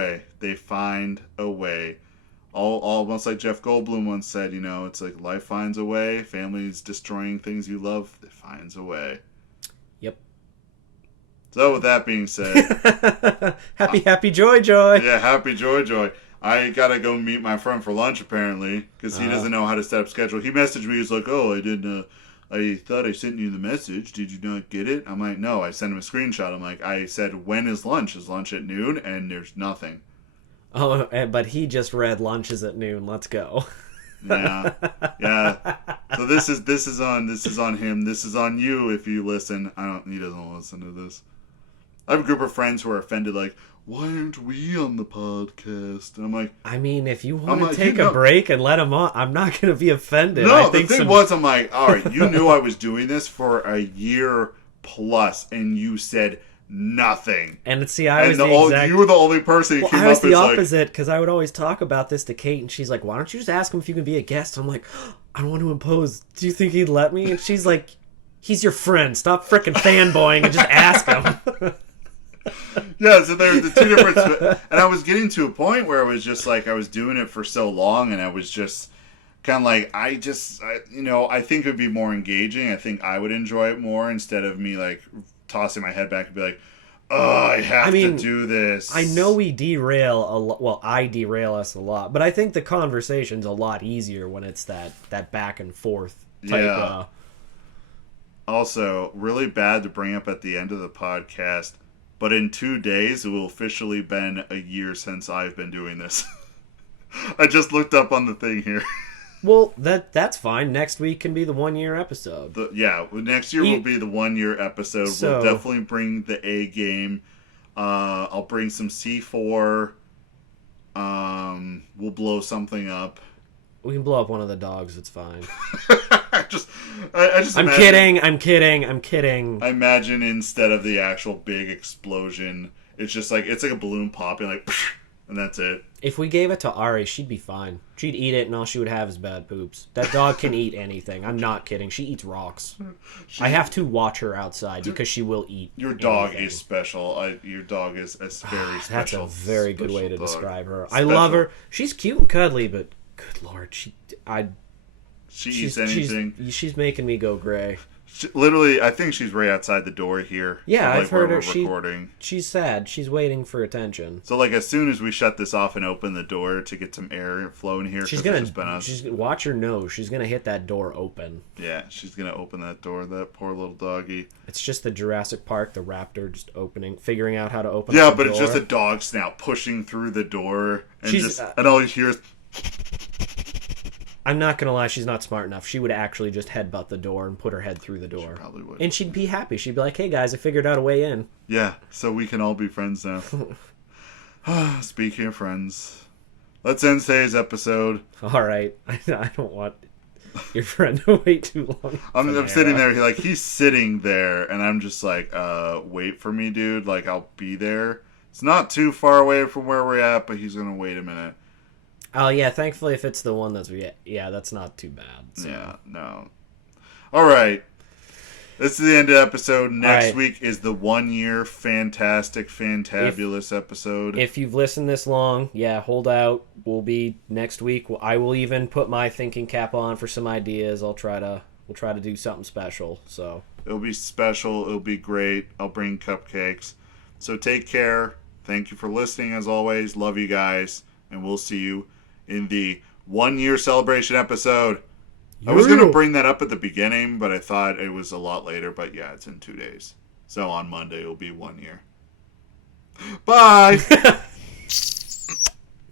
way. Almost like Jeff Goldblum once said, it's like life finds a way. Family's destroying things you love. It finds a way. Yep. So with that being said... happy joy. Yeah, happy joy. I gotta go meet my friend for lunch, apparently, because he doesn't know how to set up schedule. He messaged me, he's like, I did I thought I sent you the message. Did you not get it? I'm like, no, I sent him a screenshot. I'm like, I said, when is lunch? Is lunch at noon? And there's nothing. Oh, but he just read lunches at noon. Let's go. Yeah. Yeah. So this is on him. This is on you if you listen. He doesn't listen to this. I have a group of friends who are offended, like, why aren't we on the podcast? And I'm like, I mean, if you want to take a break and let him on, I'm not going to be offended. No, the thing was, I'm like, all right, you knew I was doing this for a year plus, and you said nothing. And see, you were the only person who came up. I was the opposite, because I would always talk about this to Kate, and she's like, why don't you just ask him if you can be a guest? I'm like, I don't want to impose. Do you think he'd let me? And she's like, he's your friend. Stop frickin' fanboying and just ask him. Yeah, so there's the two different... And I was getting to a point where I was just like, I was doing it for so long, and I was just kind of like, I think it would be more engaging. I think I would enjoy it more instead of me, like, tossing my head back and be like, oh, I have to do this. I know we derail a lot. Well, I derail us a lot, but I think the conversation's a lot easier when it's that back and forth type. Yeah. Also, really bad to bring up at the end of the podcast, but in 2 days, it will officially been a year since I've been doing this. I just looked up on the thing here. Well, that's fine. Next week can be the 1 year episode. Next year will be the 1 year episode. We'll definitely bring the A game. I'll bring some C4. We'll blow something up. We can blow up one of the dogs. It's fine. I'm kidding. I imagine instead of the actual big explosion, it's just like it's like a balloon popping, like, and that's it. If we gave it to Ari, she'd be fine. She'd eat it, and all she would have is bad poops. That dog can eat anything. I'm not kidding. She eats rocks. I have to watch her outside because she will eat. Your dog is special. Your dog is very special. That's a very good way to describe her. I love her. She's cute and cuddly, but good lord, she eats anything. She's making me go gray. Literally, I think she's right outside the door here. Yeah, I've heard her. Recording. She's sad. She's waiting for attention. So, like, as soon as we shut this off and open the door to get some air flowing here, she's gonna watch her nose. She's gonna hit that door open. Yeah, she's gonna open that door. That poor little doggy. It's just the Jurassic Park, the raptor, just figuring out how to open. Yeah, but it's just a dog snout pushing through the door, and and all you hear is. I'm not gonna lie, she's not smart enough. She would actually just headbutt the door and put her head through the door. She probably would. And she'd be happy. She'd be like, hey guys, I figured out a way in. Yeah, so we can all be friends now. Speaking of friends, let's end today's episode. Alright. I don't want your friend to wait too long. I'm sitting there, he's sitting there, and I'm just like, wait for me, dude. Like, I'll be there. It's not too far away from where we're at, but he's gonna wait a minute. Oh, yeah, thankfully if it's the one that's... Yeah, that's not too bad. So. Yeah, no. All right. This is the end of the episode. Next week is the 1 year fantabulous episode. If you've listened this long, hold out. We'll be next week. I will even put my thinking cap on for some ideas. We'll try to do something special. So it'll be special. It'll be great. I'll bring cupcakes. So take care. Thank you for listening as always. Love you guys. And we'll see you in the 1 year celebration episode. I was going to bring that up at the beginning, but I thought it was a lot later. But yeah, it's in 2 days. So on Monday, it'll be 1 year. Bye!